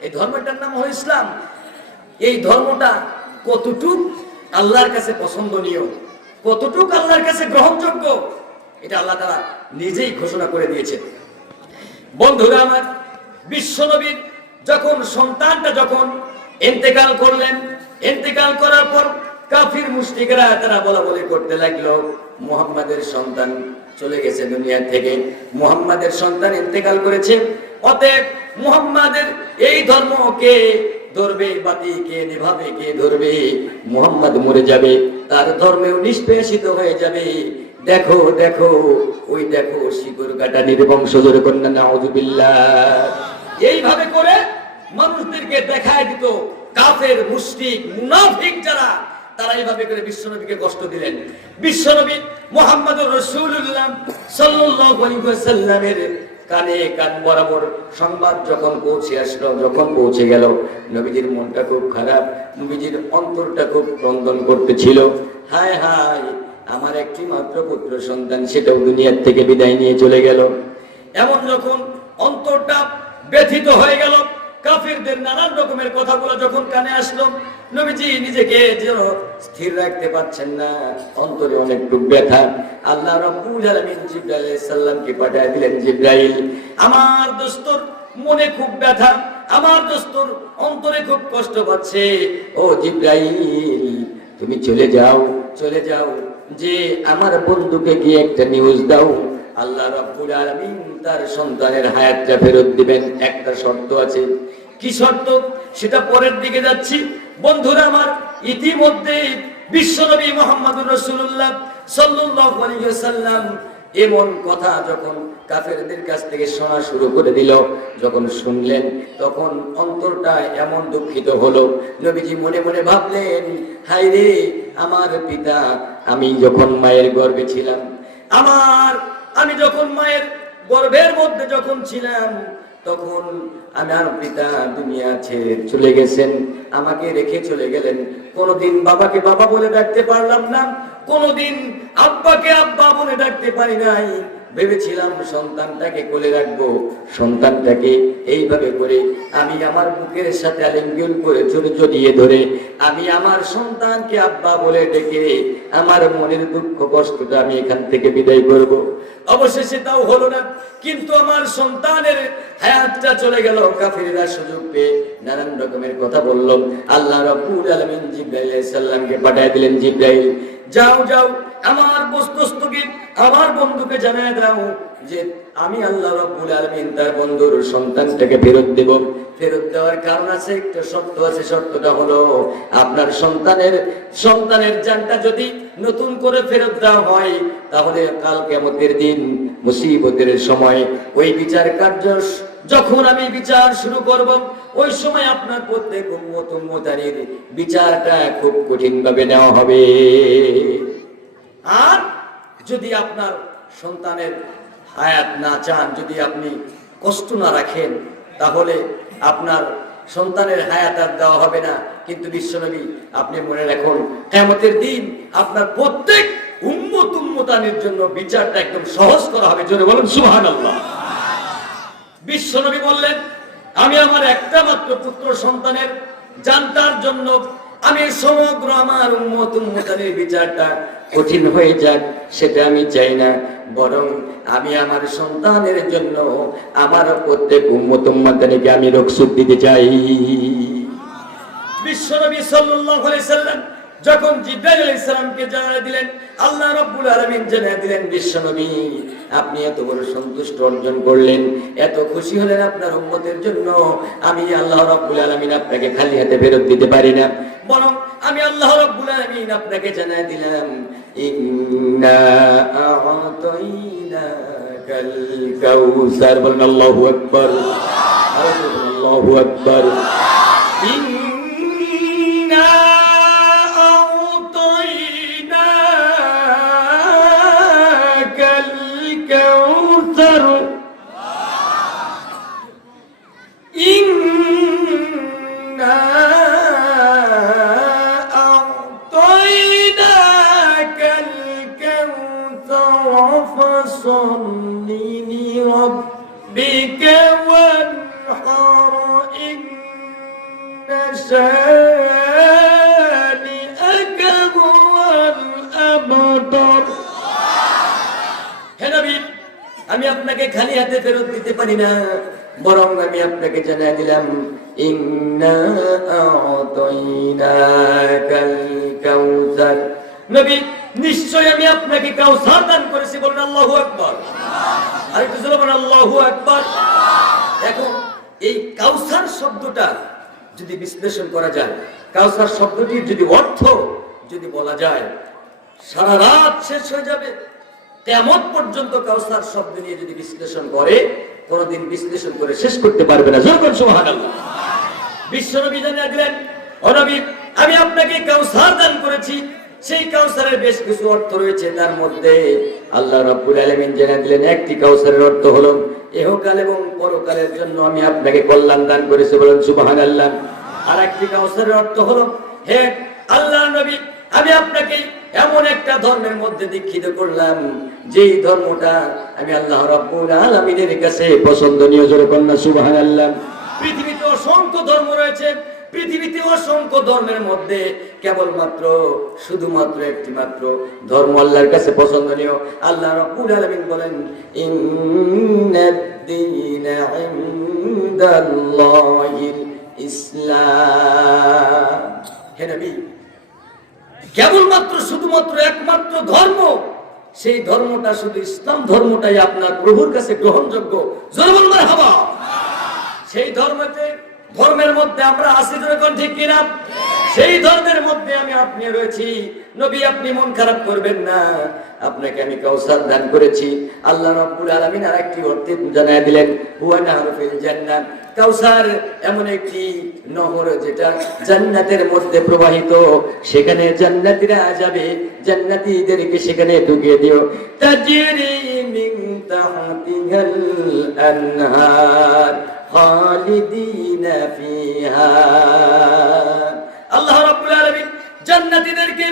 এই ধর্মটার নাম হলো ইসলাম। এই ধর্মটা কতটুক আল্লাহর কাছে পছন্দনীয়, কতটুক আল্লাহর কাছে গ্রহণযোগ্য, এটা আল্লাহ তাআলা নিজেই ঘোষণা করে দিয়েছেন। বন্ধুরা আমার, বিশ্বনবীর যখন সন্তানটা যখন ইন্তেকাল করলেন, ইন্তেকাল করার পর কাফির মুশরিকরা তারা বলা বলি করতে লাগলো, মুহাম্মাদের সন্তান চলে গেছে দুনিয়া থেকে, মুহাম্মাদের সন্তান ইন্তেকাল করেছে, অতএব মুহাম্মাদের এই ধর্মকে ধরবে, বাতি কে নিভাবে, কে ধরবে? মুহাম্মদ মরে যাবে, তার ধর্মেও নিষ্পেষিত হয়ে যাবে। দেখো দেখো, ওই দেখো শিকড় কাটা নির্বংশ। জোরে কন্যা নাউযুবিল্লাহ। এইভাবে করে মানুষদেরকে দেখায় দিত কাফের মুশরিক মুনাফিক যারা, তারা এইভাবে করে বিশ্বনবীকে কষ্ট দিলেন। বিশ্বনবী মুহাম্মদুর রাসূলুল্লাহ সাল্লাল্লাহু আলাইহি ওয়াসাল্লামের কানে কান বরাবর সংবাদ যখন পৌঁছে আসলো, যখন পৌঁছে গেল, নবীজির মনটা খুব খারাপ, নবীজির অন্তরটা খুব ক্রন্দন করতেছিল। হায় হায়, আমার একটি মাত্র পুত্র সন্তান, সেটাও দুনিয়ার থেকে বিদায় নিয়ে চলে গেল। এমন যখন অন্তরটা ব্যথিত হয়ে গেল, কাফিরদের নানান রকমের কথাগুলো যখন কানে আসলো, নবীজি নিজেকে যেন স্থির রাখতে পারছেন না, অন্তরে অনেকটুকু ব্যথা। আল্লাহ রাব্বুল আলামিন জিবরাইল আলাইহিস সালামকে পাঠিয়ে দিলেন, জিবরাইল, আমার দোস্তর মনে খুব ব্যথা, আমার দোস্তর অন্তরে খুব কষ্ট পাচ্ছে। ও জিবরাইল, তুমি চলে যাও, চলে যাও, যে আমার বন্ধুকে গিয়ে একটা নিউজ দাও, আল্লাহ রাব্বুল আলামিন তার সন্তানের হায়াতটা ফেরত দিবেন। একটা শর্ত আছে। কি শর্ত? সেটা পরের দিকে যাচ্ছি। বন্ধুরা আমার, ইতিমধ্যে বিশ্বনবী মুহাম্মদুর রাসূলুল্লাহ সাল্লাল্লাহু আলাইহি ওয়াসাল্লাম এমন কথা যখন কাফেরদের কাছ থেকে শোনা শুরু করে দিল, যখন শুনলেন তখন অন্তরটা এমন দুঃখিত হলো। নবীজি মনে মনে ভাবলেন, হায় রে আমার পিতা, আমি যখন মায়ের গর্ভে ছিলাম, আমি যখন মায়ের গর্ভের মধ্যে যখন ছিলাম, তখন আমার পিতা দুনিয়া ছেড়ে চলে গেছেন, আমাকে রেখে চলে গেলেন। কোনদিন বাবাকে বাবা বলে ডাকতে পারলাম না, কোনদিন আব্বাকে আব্বা বলে ডাকতে পারি নাই। ভেবেছিলাম সন্তানটাকে কোলে রাখবো, সন্তানটাকে এইভাবে করে আমি আমার বুকের সাথে আলিঙ্গন করে জড়িয়ে ধরে আমি আমার সন্তানকে আব্বা বলে ডেকে আমার মনের দুঃখ কষ্টটা আমি এখান থেকে বিদায় করব। অবশেষে তাও হলো না, কিন্তু আমার সন্তানের হায়াতটা চলে গেল। কাফিররা সুযোগ পেয়ে নানান রকমের কথা বলল। আল্লাহ রাব্বুল আলামিন জিবরাইল আলাইহিস সালামকে পাঠিয়ে দিলেন, জিবরাইল যাও যাও আমার বস্তুকে আমার বন্ধুকে জানিয়ে দাও যে আমি আল্লাহ রাব্বুল আলামিন তার বন্ধুর সন্তানটাকে ফেরত দেব। ফেরত দেওয়ার কারণ আছে, একটা শর্ত আছে। শর্তটা হলো আপনার সন্তানের জানটা যদি নতুন করে ফেরত দেওয়া হয় তাহলে কাল কিয়ামতের দিন মুসিবতের সময় ওই বিচার কার্য যখন আমি বিচার শুরু করব ওই সময় আপনার প্রত্যেক উম্মতের বিচারটা খুব কঠিন ভাবে নেওয়া হবে। আর যদি আপনার সন্তানের হায়াত না চান, যদি আপনি কষ্ট না রাখেন, তাহলে আপনার সন্তানের হায়াত আর দেওয়া হবে না। কিন্তু বিশ্বনবী আপনি মনে রাখুন, কিয়ামতের দিন আপনার প্রত্যেক উম্মতের জন্য বিচারটা একদম সহজ করা হবে। জোরে বলুন সুবহানাল্লাহ। বিশ্বনবী বললেন, আমি আমার একটা মাত্র পুত্র সন্তানের জানতার জন্য আমি সমগ্র আমার উম্মতের বিচারটা কঠিন হয়ে যাক সেটা আমি চাই না, বরং আমি আমার সন্তানের জন্য আমার প্রত্যেক উম্মতকে আমি রক্ষা দিতে চাই। বিশ্বনবী সাল্লাল্লাহু আলাইহি সাল্লাম যখন জিবরাইল আলাইহিস সালামকে জানিয়ে দিলেন, আল্লাহ রাব্বুল আলামিন জানিয়ে দিলেন, বিশ্বনবী আপনি এত বড় সন্তুষ্ট অর্জন করলেন, এত খুশি হলেন আপনার উম্মতের জন্য, আমি আল্লাহ রাব্বুল আলামিন আপনাকে খালি হাতে ফেরত দিতে পারি না, বরং আমি আল্লাহ রাব্বুল আলামিন আপনাকে জানিয়ে দিলাম, ইন্না আ'তাইনাকাল কাউসার। বলেন আল্লাহু আকবার, আল্লাহু আকবার। ইন্না আমি আপনাকে খালি হাতে ফেরত দিতে পারি না, বরং আমি আপনাকে জানিয়ে দিলাম, ইন্না আ'তাইনাকাল কাউসার। নবী নিশ্চয় আমি আপনাকে কাউসার দান করেছি। বলুন আল্লাহু আকবার। আরেকটু জোরে বলুন আল্লাহু আকবার। এখন এই কাউসার শব্দটা যদি বিশ্লেষণ করা যায়, কাউসার শব্দটির যদি অর্থ যদি বলা যায়, সারা রাত শেষ হয়ে যাবে। কিয়ামত পর্যন্ত কাউসার শব্দ নিয়ে যদি বিশ্লেষণ করে, কোনদিন বিশ্লেষণ করে শেষ করতে পারবে না। জোরে বলুন সুবহানাল্লাহ। বিশ্বনবী জানিয়ে দিলেন, ও নবী আমি আপনাকে কাউসার দান করেছি। সেই কাউসারের বেশ কিছু অর্থ রয়েছে, তার মধ্যে আল্লাহ রাব্বুল আলামিন জানিয়ে দিলেন, একটি কাউসারের অর্থ হলো ইহকাল এবং পরকালের জন্য আমি আপনাকে কল্যাণ দান করেছি। বলেন সুবহানাল্লাহ। আর একটি কাউসারের অর্থ হলো, হে আল্লাহর নবী আমি আপনাকে এমন একটা ধর্মের মধ্যে দীক্ষিত করলাম যেই ধর্মটা আমি আল্লাহ রাব্বুল আলামিনের কাছে পছন্দনীয়। জোরে কন্যা সুবহানাল্লাহ। পৃথিবীতে অসংখ্য ধর্ম রয়েছে, পৃথিবীতে অসংখ্য ধর্মের মধ্যে কেবলমাত্র শুধুমাত্র একটি মাত্র ধর্ম আল্লাহর কাছে পছন্দনীয়। আল্লাহ রাব্বুল আলামিন বলেন, ইন্নাদ-দীনা ইনদাল্লাহিল ইসলাম। হে নবী কেবলমাত্র শুধুমাত্র একমাত্র ধর্ম, সেই ধর্মটা শুধু ইসলাম ধর্মটাই আপনার প্রভুর কাছে গ্রহণযোগ্য। জোরে বলুন মারহাবা। সেই ধর্মের মধ্যে আমরা আছি, যখন ঠিক কিনা, সেই ধর্মের মধ্যে আমি আপনি রয়েছি। নবী আপনি মন খারাপ করবেন না, আপনাকে আমি কাউসার দান করেছি। আল্লাহ রাব্বুল আলামিন আরেকটি অর্থ জানিয়ে দিলেন, হুয়া নাহরু ফিল জান্নাত। কাউসার এমন একটি নহর যেটা জান্নাতের মধ্যে প্রবাহিত, সেখানে জান্নাতীরা যাবে, জান্নাতীদেরকে সেখানে ঢুকিয়ে দিও। তাজরি মিন তাহতিহাল আনহার খালিদিনা ফিহা। আল্লাহ রাব্বুল আলামিন জান্নাতীদেরকে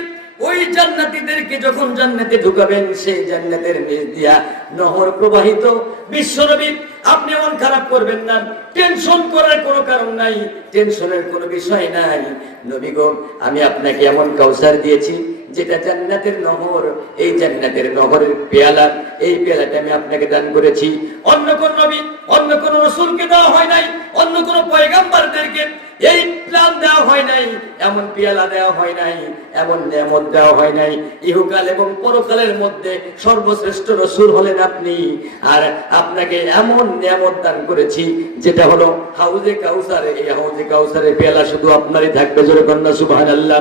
ওই জান্নাতীদেরকে যখন জান্নাতে ঢুকাবেন, সেই জান্নাতের নিচ দিয়া নহর প্রবাহিত। বিশ্বনবী আপনি মন খারাপ করবেন না, টেনশন করার কোনো কারণ নাই, টেনশনের কোনো বিষয় নাই। নবী গো, আমি আপনাকে এমন কাউসার দিয়েছি যেটা জান্নাতের নহর, এই জান্নাতের নহরের পেয়ালা, এই পেয়ালাটা আমি আপনাকে দান করেছি। অন্য কোন নবী, অন্য কোন রাসূলকে দেওয়া হয় নাই, অন্য কোন পয়গম্বরদেরকে এই প্ল্যান দেওয়া হয় নাই, এমন পেয়ালা দেওয়া হয় নাই, এমন নিয়ামত দেওয়া হয় নাই। ইহকাল এবং পরকালের মধ্যে সর্বশ্রেষ্ঠ রাসূল হলেন আপনি, আর আপনাকে এমন নিয়ামত দান করেছি যেটা হলো হাউজে কাউসার। এই হাউজে কাউসারের পেয়ালা শুধু আপনারই থাকবে। জোরে কন্যা সুবহানাল্লাহ।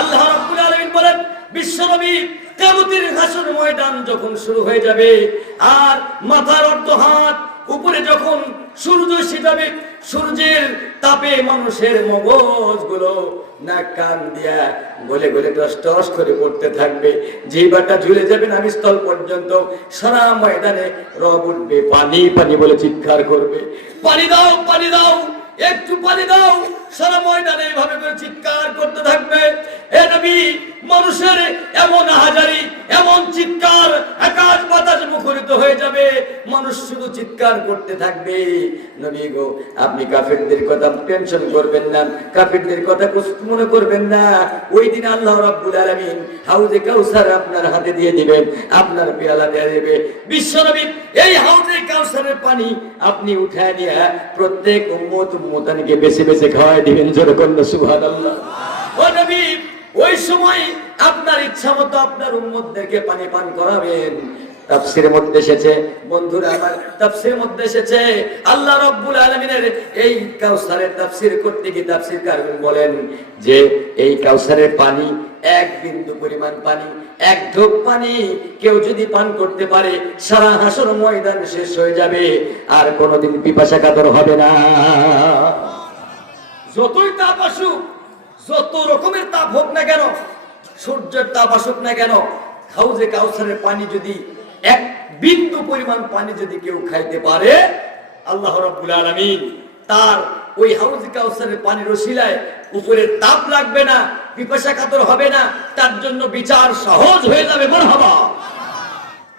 আল্লাহ রাব্বুল আলামিন বলেন, বিশ্বনবী কিয়ামতের হাসর ময়দান যখন শুরু হয়ে যাবে, আর মাথার অর্ধ হাত উপরে যখন সূর্য ছিটাবে, সূর্যের তাপে মানুষের মগজগুলো নাক কান দিয়া গলে গলে টস টস করে পড়তে থাকবে, জিহ্বাটা ঝুলে যাবে নাভিস্থল পর্যন্ত। সারা ময়দানে রব উঠবে, পানি পানি বলে চিৎকার করবে, পানি দাও পানি দাও, একটু পানি দাও। সারা ময়দানে এভাবে করে চিৎকার করতে থাকবে। এ নবী, মানুষের এমন হাজারি, এমন চিৎকার, আকাশ বাতাস মুখরিত হয়ে যাবে, মানুষ শুধু চিৎকার করতে থাকবে। নবী গো, আপনি কাফেরদের কথা টেনশন করবেন না, কাফেরদের কথা কষ্ট মনে করবেন না। ওই দিন আল্লাহ রাব্বুল আলামিন হাউজে কাউসার আপনার হাতে দিয়ে দিবেন, আপনার পেয়ালা দিয়ে দিবে। বিশ্বনবী এই হাউজে কাউসারের পানি আপনি উঠায় নিয়ে প্রত্যেক উম্মত উম্মতানিকে বেছে বেছে খাওয়ায় দিবেন। জোরে কন্যা সুবহানাল্লাহ। ও নবী, ওই সময় আপনার ইচ্ছা মতো আপনার উম্মতদেরকে পানি পান করাবেন। তাফসীরের মধ্যে এসেছে, বন্ধুরা আমার, তাফসীরের মধ্যে এসেছে আল্লাহ রাব্বুল আলামিনের এই কাউসারের তাফসীর করতে গিয়ে তাফসীরকারগণ বলেন যে এই কাউসারের পানি এক বিন্দু পরিমাণ পানি, এক ঢোক পানি কেউ যদি পান করতে পারে, সারা হাসর ময়দান শেষ হয়ে যাবে, আর কোনোদিন পিপাসা কাতর হবে না। যতই তাপ আসুক, যত রকমের তাপ হোক না কেন, সূর্যের তাপ আসুক না কেন, হাউজে কাউসারের পানি যদি এক বিন্দু পরিমাণ পানি যদি কেউ খাইতে পারে, আল্লাহ রাব্বুল আলামিন তার ওই হাউজে কাউসারের পানির ওসিলায় উপরের তাপ লাগবে না, পিপাসা কাতর হবে না, তার জন্য বিচার সহজ হয়ে যাবে। মারহাবা।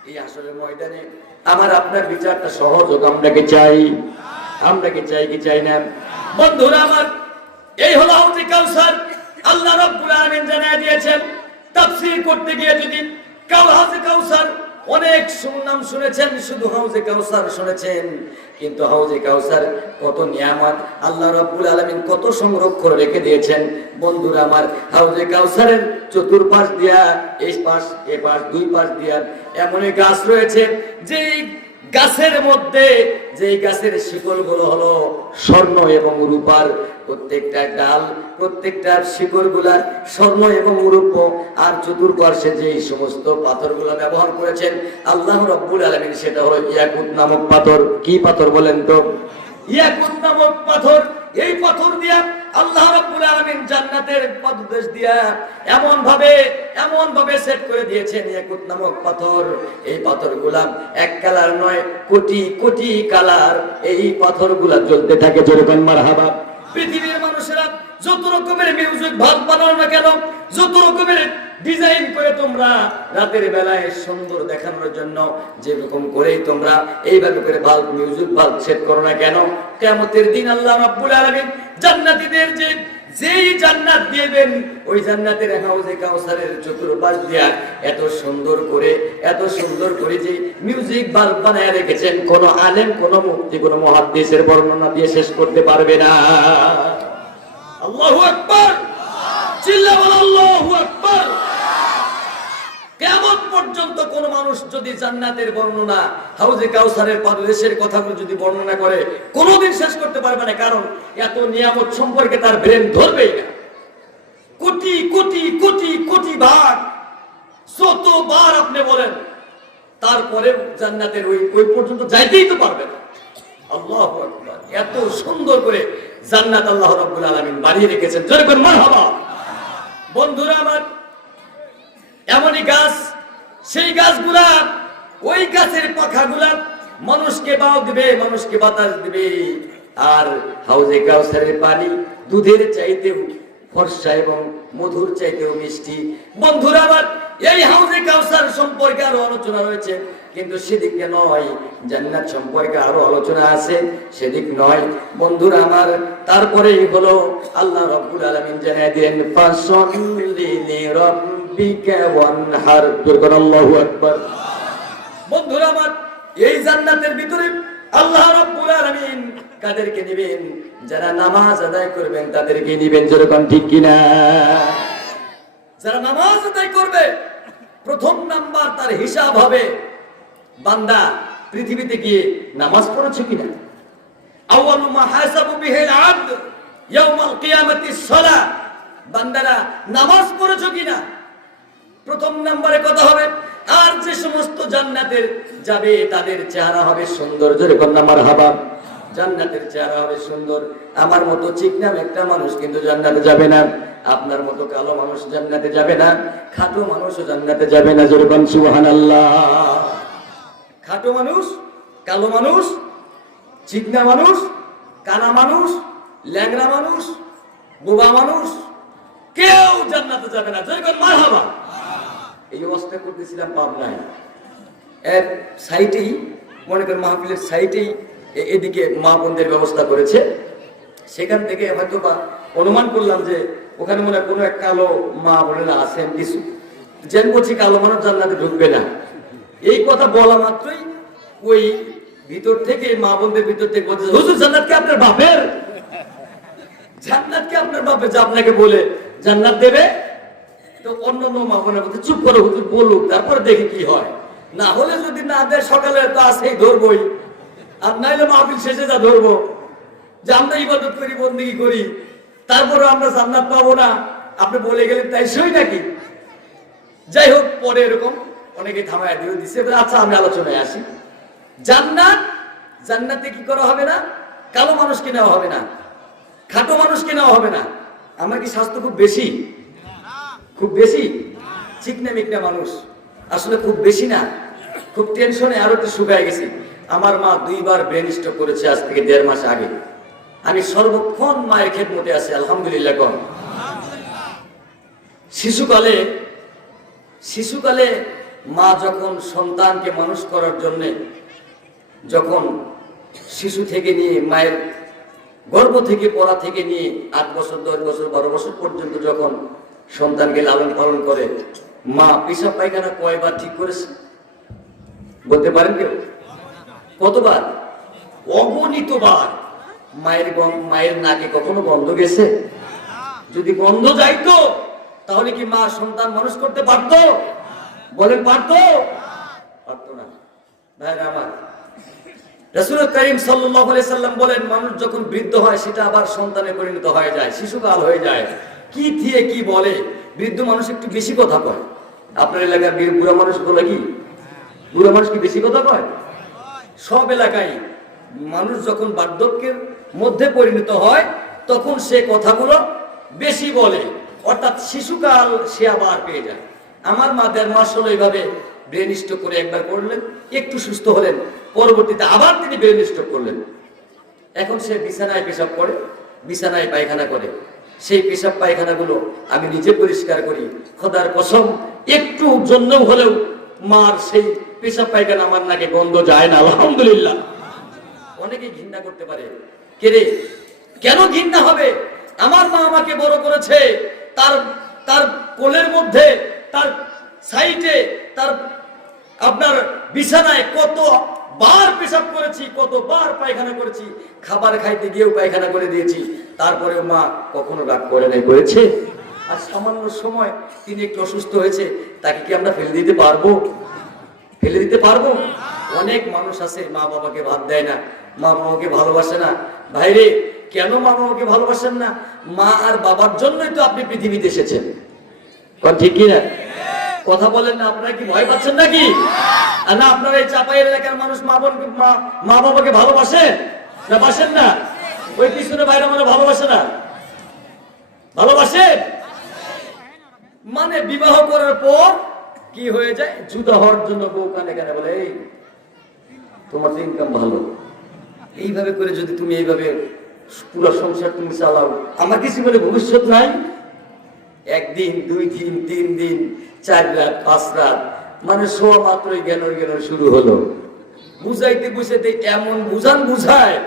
এই আসরের ময়দানে আমার আপনার বিচারটা সহজ হোক, আমরা কি চাই? আমরা কি চাই কি চাই না? বন্ধুরা আমার, এই হলো হাউজে কাউসার। আল্লাহ রাব্বুল আলামিন জানিয়ে দিয়েছেন, তাফসীর করতে গিয়ে যদি হাউজে কাউসার অনেক সুনাম শুনেছেন, শুধু হাউজে কাউসার শুনেছেন, কিন্তু হাউজে কাউসার কত নিয়ামত আল্লাহ রাব্বুল আলামিন কত সংরক্ষণ রেখে দিয়েছেন। বন্ধুরা আমার, হাউজে কাউসারের চতুর্পাশ দিয়া, এই পাশ এ পাশ দুই পাশ দিয়া এমন গাছ রয়েছে, যে গাছের মধ্যে, যে গাছের শিকড়গুলো হলো স্বর্ণ এবং রূপার, প্রত্যেকটা ডাল, প্রত্যেকটা শিকড়গুলা স্বর্ণ এবং রূপ, আর চতুর্পার্শ্বে যে সমস্ত পাথরগুলা ব্যবহার করেছেন আল্লাহ রাব্বুল আলামিন, সেটা হলো ইয়াকুত নামক পাথর। কি পাথর বলেন তো? ইয়াকুত নামক পাথর। এই পাথর দিয়া আল্লাহ রাব্বুল আলামিন জান্নাতের পদদেশ দিয়া এমন ভাবে সেট করে দিয়েছেন ইয়াকুত নামক পাথর। এই পাথরগুলা এক কালার নয়, কোটি কোটি কালার এই পাথরগুলা জ্বলতে থাকে। জোরে বলেন মারহাবা। পৃথিবীর মানুষেরা যত রকমের মিউজিক ভাব বানাও না কেন, যত রকমের ডিজাইন করে তোমরা রাতের বেলায় সুন্দর দেখানোর জন্য যেরকম করেই তোমরা এইভাবে করে বাল্ব, মিউজিক বাল্ব সেট করো না কেন, কিয়ামতের দিন আল্লাহ রাব্বুল আলামিন জান্নাতীদের যেই জান্নাত দিবেন, ওই জান্নাতের হাউজে কাউসারের চতুর্পাশ দিয়া এত সুন্দর করে যে মিউজিক বাল্ব বানায় রেখেছেন, কোন আলেম, কোন মুফতি, কোন মুহাদ্দিসের বর্ণনা দিয়ে শেষ করতে পারবে না। আল্লাহু আকবার। চিল্লা বলো আল্লাহু আকবার। কিয়ামত পর্যন্ত কোন মানুষ যদি জান্নাতের বর্ণনা, হাউজে কাউসারের পাদদেশের কথাগুলো যদি বর্ণনা করে, কোনোদিন শেষ করতে পারবে না, কারণ এত নিয়ামত সম্পর্কে তার ব্রেন ধরবেই না। কোটি কোটি কোটি কোটি ভাগ যতবার আপনি বলেন, তারপরে জান্নাতের ওই পর্যন্ত যাইতেই তো পারবে না। আল্লাহু আকবার। এত সুন্দর করে জান্নাত আল্লাহ রাব্বুল আলামিন বানিয়ে রেখেছেন। জোরে বলেন মারহাবা। বন্ধুরা আমার, এমনই গাছ, সেই গাছগুলা, ওই গাছের পাখাগুলা মানুষকে বাও দিবে, মানুষকে বাতাস দিবে। আর হাউজে কাউসারের পানি দুধের চাইতেও ফর্সা এবং মধুর চাইতেও মিষ্টি। বন্ধুরা আমার, এই হাউজে কাউসার সম্পর্কে আরো আলোচনা রয়েছে, কিন্তু সেদিকে নয়। জান্নাত সম্পর্কে আরো আলোচনা আছে, সেদিক নয়। বন্ধুরা আমার, তারপরেই হলো আল্লাহ রাব্বুল আলামিন জানিয়ে দেন, ফাসাল্লি লিরাব্বিকা ওয়ানহার। আল্লাহু আকবার। বন্ধুরা আমার, এই জান্নাতের ভিতরে আল্লাহ রাব্বুল আলামিন কাদেরকে নেবেন? যারা নামাজ আদায় করবেন তাদেরকে নেবেন। যেরকম ঠিক কিনা? যারা নামাজ আদায় করবে, প্রথম নাম্বার তার হিসাব হবে বান্দা পৃথিবীতে গিয়ে নামাজ পড়েছে কিনা। আউয়ালু মা হাসাবু বিহিল আবদ ইয়াউমাল কিয়ামাতিস সালাহ। বান্দারা নামাজ পড়েছে কিনা, প্রথম নম্বরে কথা হবে। আর যে সমস্ত জান্নাতের যাবে তাদের চেহারা হবে সুন্দর। যেরকম আমার হাবা, জান্নাতের চেহারা হবে সুন্দর। আমার মতো চিকনাম একটা মানুষ কিন্তু জান্নাতে যাবে না, আপনার মতো কালো মানুষ জান্নাতে যাবে না, খাটো মানুষও জান্নাতে যাবে না। যেরকম সুবহানাল্লাহ। খাটো মানুষ, কালো মানুষ, চিকনা মানুষ, কানা মানুষ, ল্যাংড়া মানুষ, বোবা মানুষ কেউ জান্নাতে যাবে না। যেরকম মারহাবা। এই অবস্থা করতেছিলাম পাবনায়, এক সাইটেই, মনে করেন মাহফিলের সাইটেই এদিকে মা বোনদের ব্যবস্থা করেছে। সেখান থেকে হয়তো বা অনুমান করলাম যে ওখানে মনে হয় কোনো এক কালো মা বোনেরা আছেন কিছু, যেন বলছি কালো মানুষ জান্নাতে ঢুকবে না। এই কথা বলা মাত্রই ওই ভিতর থেকে, মা বোনদের ভিতর থেকে বলছে, হুজুর জান্নাত কি আপনার বাপের? জান্নাত কি আপনার বাপের যে আপনাকে বলে জান্নাত দেবে? তো অন্যান্য মা বোনের মধ্যে চুপ করে হুজুর বলুক, তারপরে দেখি কি হয়। না হলে যদি না দেয় সকালে তো আসেই ধরবই, আর নাইলে মাহফিল শেষে যা ধরবো যে আমরা ইবাদত করি, বন্দেগী করি, তারপরে আমরা জান্নাত পাবো না। আপনি বলে গেলেন তাই সই নাকি? যাই হোক, পরে এরকম অনেকে থামায় দিয়ে দিচ্ছে। আচ্ছা, আমি আলোচনায় আসি। জান্নাত, জান্নাতে কি করা হবে না? কালো মানুষকে নেওয়া হবে না, খাটো মানুষকে নেওয়া হবে না। আমার কি স্বাস্থ্য খুব বেশি? খুব বেশি? চিকনা মিকনা মানুষ আসলে খুব বেশি না, খুব টেনশনে আরো একটু শুকায় গেছি। আমার মা 2 বার ব্রেন স্ট্রোক করেছে আজ থেকে 1.5 মাস আগে। আমি সর্বক্ষণ মায়ের খেদমতে আছি, আলহামদুলিল্লাহ। কম শিশুকালে মা যখন সন্তানকে মানুষ করার জন্য, যখন শিশু থেকে নিয়ে মায়ের গর্ভ থেকে পড়া থেকে নিয়ে 8 বছর 10 বছর 12 বছর পর্যন্ত যখন সন্তানকে লালন পালন করে, মা পেশাব পায়খানা কয়বার ঠিক করেছে বলতে পারেন কেউ? কতবার? অগণিতবার। মায়ের নাকে কখনো গন্ধ গেছে? যদি গন্ধ যাইতো তাহলে কি মা সন্তান মানুষ করতে পারতো? বলেন পারতো? পারতো না। ভাইরা আমার, রাসূল করিম সাল্লাল্লাহু আলাইহি সাল্লাম বলেন, মানুষ যখন বৃদ্ধ হয় সেটা আবার সন্তানে পরিণত হয়ে যায়, শিশুকাল হয়ে যায়। কি দিয়ে কি বলে, বৃদ্ধ মানুষ একটু বেশি কথা কয়। আপনার এলাকার বুড়া মানুষ বলে কি? বুড়া মানুষ কি বেশি কথা কয়? সব এলাকায় মানুষ যখন বার্ধক্যের মধ্যে পরিণত হয় তখন সে কথাগুলো বেশি বলে, অর্থাৎ শিশুকাল সে আবার পেয়ে যায়। আমার মা 1.5 মাস হলো এইভাবে ব্রেন স্ট্রোক করে একবার করলেন, একটু সুস্থ হলেন, পরবর্তীতে আবার তিনি ব্রেন স্ট্রোক করলেন। এখন সে বিছানায় পেশাব করে, বিছানায় পায়খানা করে। সেই পেশাব পায়খানাগুলো আমি নিজে পরিষ্কার করি। খোদার কসম, একটু জন্য হলেও মার সেই পেশাব পায়খানা আমার নাকে গন্ধ যায় না, আলহামদুলিল্লাহ। অনেকে ঘৃণা করতে পারে, কেন ঘৃণা হবে? আমার মা আমাকে বড় করেছে, তার কোলের মধ্যে, তার সাইডে, তার আপনার বিছানায় কতবার পেশাব করেছি, কতবার পায়খানা করেছি, খাবার খাইতে গিয়েও পায়খানা করে দিয়েছি, তারপরেও মা কখনো রাগ করে নাই, করেছে। আর সামান্য সময় তিনি একটু অসুস্থ হয়েছে, তাকে কি আমরা ফেলে দিতে পারবো? ফেলে দিতে পারবো? অনেক মানুষ আছে মা বাবাকে ভাত দেয় না, মা বাবাকে ভালোবাসে না। ভাইরে, কেন মা বাবাকে ভালোবাসেন না? মা আর বাবার জন্যই তো আপনি পৃথিবীতে এসেছেন, ঠিক কি না? কথা বলেন না? আপনারা কি ভয় পাচ্ছেন নাকি? না, আপনারা এই চাপাইয়ের এলাকার মানুষ মা বাবাকে ভালোবাসে না? বাসেন না? ওই পিছনে বাইরে মানে ভালোবাসে না? ভালোবাসে। মানে বিবাহ করার পর কি হয়ে যায়? জুদা হওয়ার জন্য বউ কানে কানে বলে, এই তোমার তো ইনকাম ভালো, এইভাবে করে যদি তুমি এইভাবে পুরো সংসার তুমি চালাও, আমার কিছু বলে ভবিষ্যৎ নাই, একদিন, 2 দিন, 3 দিন, 4 রাত, 5 রাত, মানে শোয়া মাত্রই জ্ঞান শুরু হলো। বুঝাইতে বুঝাইতে এমন বুঝায়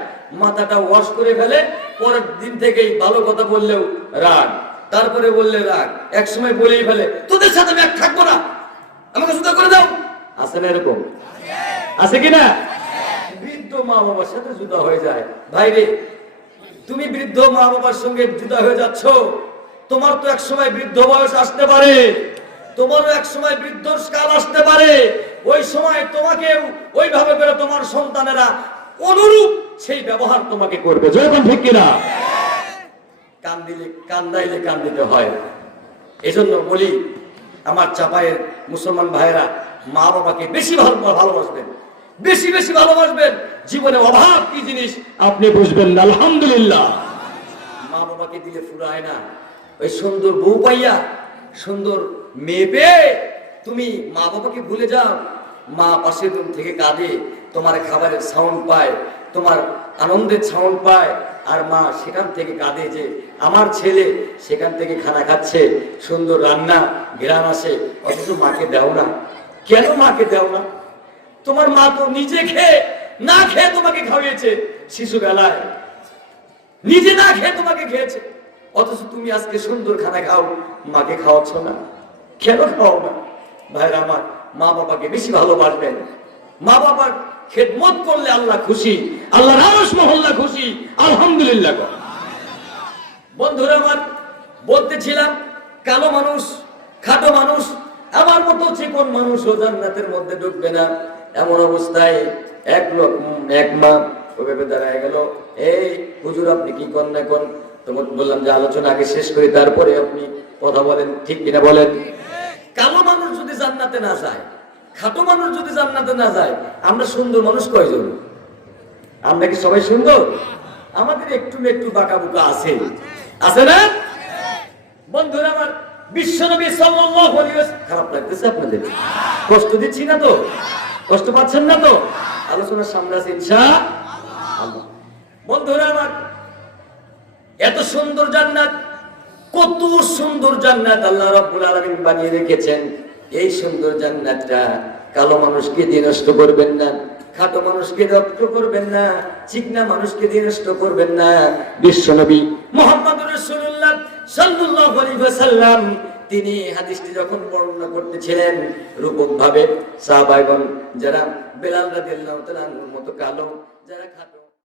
মাথাটা ওয়াশ করে ফেলে। পরের দিন থেকেই ভালো কথা বললেও রাগ, তারপরে বললে রাগ, এক সময় বলেই ফেলে তোদের সাথে আমি এক থাকবো না, আমাকে জুতা করে দাও। আছে না এরকম? আছে কিনা? বৃদ্ধ মা বাবার সাথে জুতা হয়ে যায়। ভাইরে, তুমি বৃদ্ধ মা বাবার সঙ্গে জুতা হয়ে যাচ্ছ, তোমার তো এক সময় বৃদ্ধ বয়স আসতে পারে, তোমারও এক সময় বৃদ্ধ কাল আসতে পারে। ওই সময় তোমাকে ওইভাবে করে তোমার সন্তানেরা অনুরূপ সেই ব্যবহার তোমাকে করবে। যখন ঠিক কিনা? কান্দাইলে কান্দিতে হয়। এজন্য বলি আমার চাপায়ের মুসলমান ভাইয়েরা, মা বাবাকে বেশি ভালোবাসবেন, বেশি বেশি ভালোবাসবেন। জীবনে অভাব কি জিনিস আপনি বুঝবেন না। আলহামদুলিল্লাহ। মা বাবাকে দিলে ফুরায় না। ওই সুন্দর বউ পাইয়া, সুন্দর মেয়ে পেয়ে তুমি মা বাবাকে ভুলে যাও। মা পাশের রুম থেকে কাঁদে, তোমার খাবারের সাউন্ড পায়, তোমার আনন্দের সাউন্ড পায়, আর মা সেখান থেকে কাঁদে যে আমার ছেলে সেখান থেকে খানা খাচ্ছে, সুন্দর রান্না, ঘ্রাণ আসে, অথচ মাকে দাও না। কেন মাকে দাও না? তোমার মা তো নিজে না খেয়ে তোমাকে খাওয়িয়েছে শিশুবেলায়, নিজে না খেয়ে তোমাকে খেয়েছে, অথচ তুমি আজকে সুন্দর খানা খাও, মাকে খাওয়াচ্ছ না। কেন খাও না? ভাইরা আমার, মা বাবাকে বেশি ভালোবাসবেন। মা বাবার খেদমত করলে আল্লাহ খুশি, আল্লাহ রামস মহল্লা খুশি। আলহামদুলিল্লাহ। বন্ধুরা আমার, বলতেছিলাম কালো মানুষ, খাটো মানুষ, আমার মতো চিকন মানুষও জান্নাতের মধ্যে ঢুকবে না। এমন অবস্থায় এক মা ওভাবে দাঁড়ায় গেল, এই হুজুর আপনি কি করেন এখন? তোমাকে বললাম যে আলোচনা আগে শেষ করি, তারপরে আপনি কথা বলেন, ঠিক কিনা বলেন? কালো মানুষ যদি জান্নাতে না যায়, খাটো মানুষ যদি জান্নাতে না যায়, আমরা সুন্দর মানুষ কয়জন? আমরা কি সবাই সুন্দর? আমাদের একটু একটু বাঁকা বুকা আছে, আছে না? বন্ধুরা আমার, বিশ্বনবী সাল্লাল্লাহু আলাইহি ওয়াসাল্লাম, খারাপ লাগতেছে আপনাদের? কষ্ট দিচ্ছি না তো? কষ্ট পাচ্ছেন না তো? আলোচনার সামনে আছে ইনশাআল্লাহ। বন্ধুরা আমার, এত সুন্দর জান্নাত, কত সুন্দর জান্নাত আল্লাহ রাব্বুল আলামিন বানিয়ে রেখেছেন। এই সুন্দর জান্নাতটা কালো মানুষকে দিয়ে নষ্ট করবেন না, খাটো মানুষকে নষ্ট করবেন না, চিকনা মানুষকে দিয়ে নষ্ট করবেন না। বিশ্বনবী মুহাম্মদুর রাসূলুল্লাহ সাল্লাল্লাহু আলাইহি ওয়াসাল্লাম তিনি হাদিসটি যখন বর্ণনা করতেছিলেন, রূপক ভাবে সাহাবাগণ যারা বেলাল রাদিয়াল্লাহু তাআলার মতো কালো, যারা খাটো